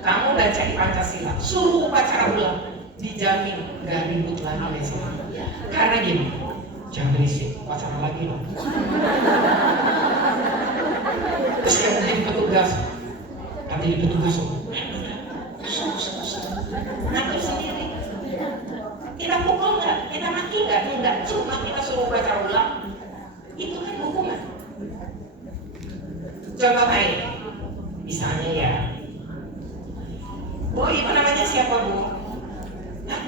Kamu bacain Pancasila, suruh upacara ulang, dijamin gak ribut lagi besok. Karena gini, jangan berisik, upacara lagi loh. Terus yang jadi petugas, nanti jadi petugas ngatur sendiri. Kita pukul nggak? Kita maki nggak? Enggak. Cuma kita suruh baca ulang. Itu kan hukuman. Contoh lain, misalnya ya, Bu, ibu namanya siapa Bu? Nah,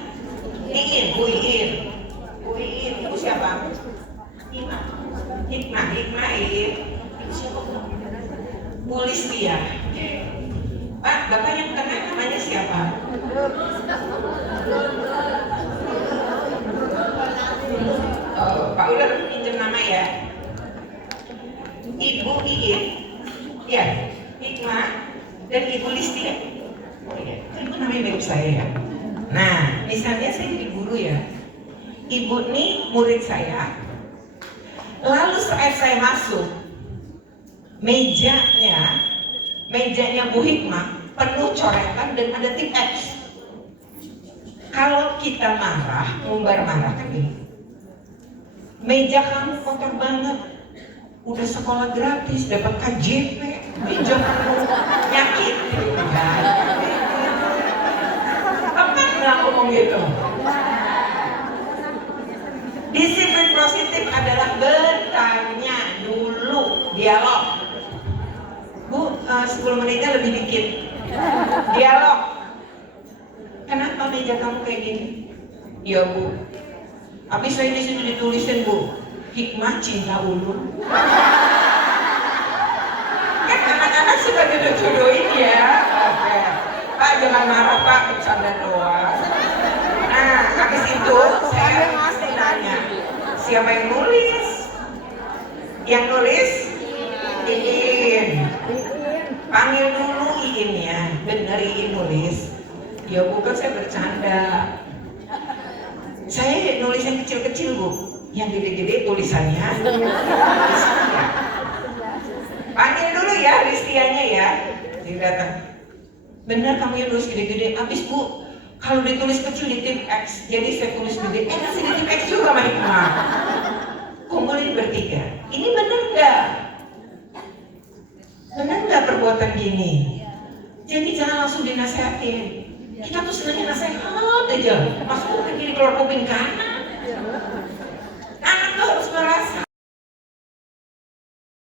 Iin, Bu Iin. Bu Iin, ibu siapa? Hikmah, Iin. Ibu siapa Bu? Bu Listia. Pak, Bapak yang tengah namanya siapa? Pak udah pinjam nama ya. Ibu Iin, ya, Hikmah dan Ibu Listia. Oh iya, ibu namanya mirip saya ya. Nah, misalnya saya jadi guru ya. Ibu nih murid saya. Lalu saat saya masuk, mejanya Bu Hikmah penuh coretan dan ada tip X. Kalau kita marah, ngumbar marah kan gini. Meja kamu kotor banget. Udah sekolah gratis, dapat KJP, meja kamu nyakit. Apa nggak ngomong gitu? Disiplin positif adalah bertanya dulu, dialog. Bu, 10 menitnya lebih dikit. Dialog. Kenapa meja kamu kayak gini? Iya Bu. Habis saya di situ ditulisin Bu, Hikmah cinta ulun. Kan anak-anak suka jodoh-jodohin ya. Oke. Pak jangan marah Pak, bercanda doang. Nah, habis itu saya masih nanya, siapa yang nulis? Yang nulis? Iin. Panggil dulu Iinnya, bener Iin nulis. Ya Bu, kan saya bercanda. Saya nulis yang kecil-kecil Bu, yang gede-gede tulisannya. Panggil dulu ya Listianya ya. Dia datang. Bener kamu yang nulis gede-gede. Habis Bu, kalau ditulis kecil di tip X, jadi saya tulis gede. Masih di tip X juga sama Hikmah. Kumpulin bertiga. Ini bener nggak? Bener nggak perbuatan gini? Jadi jangan langsung dinasehatin. Kita tuh senangnya nasehat aja. Masuk kuping kiri keluar kuping kanan.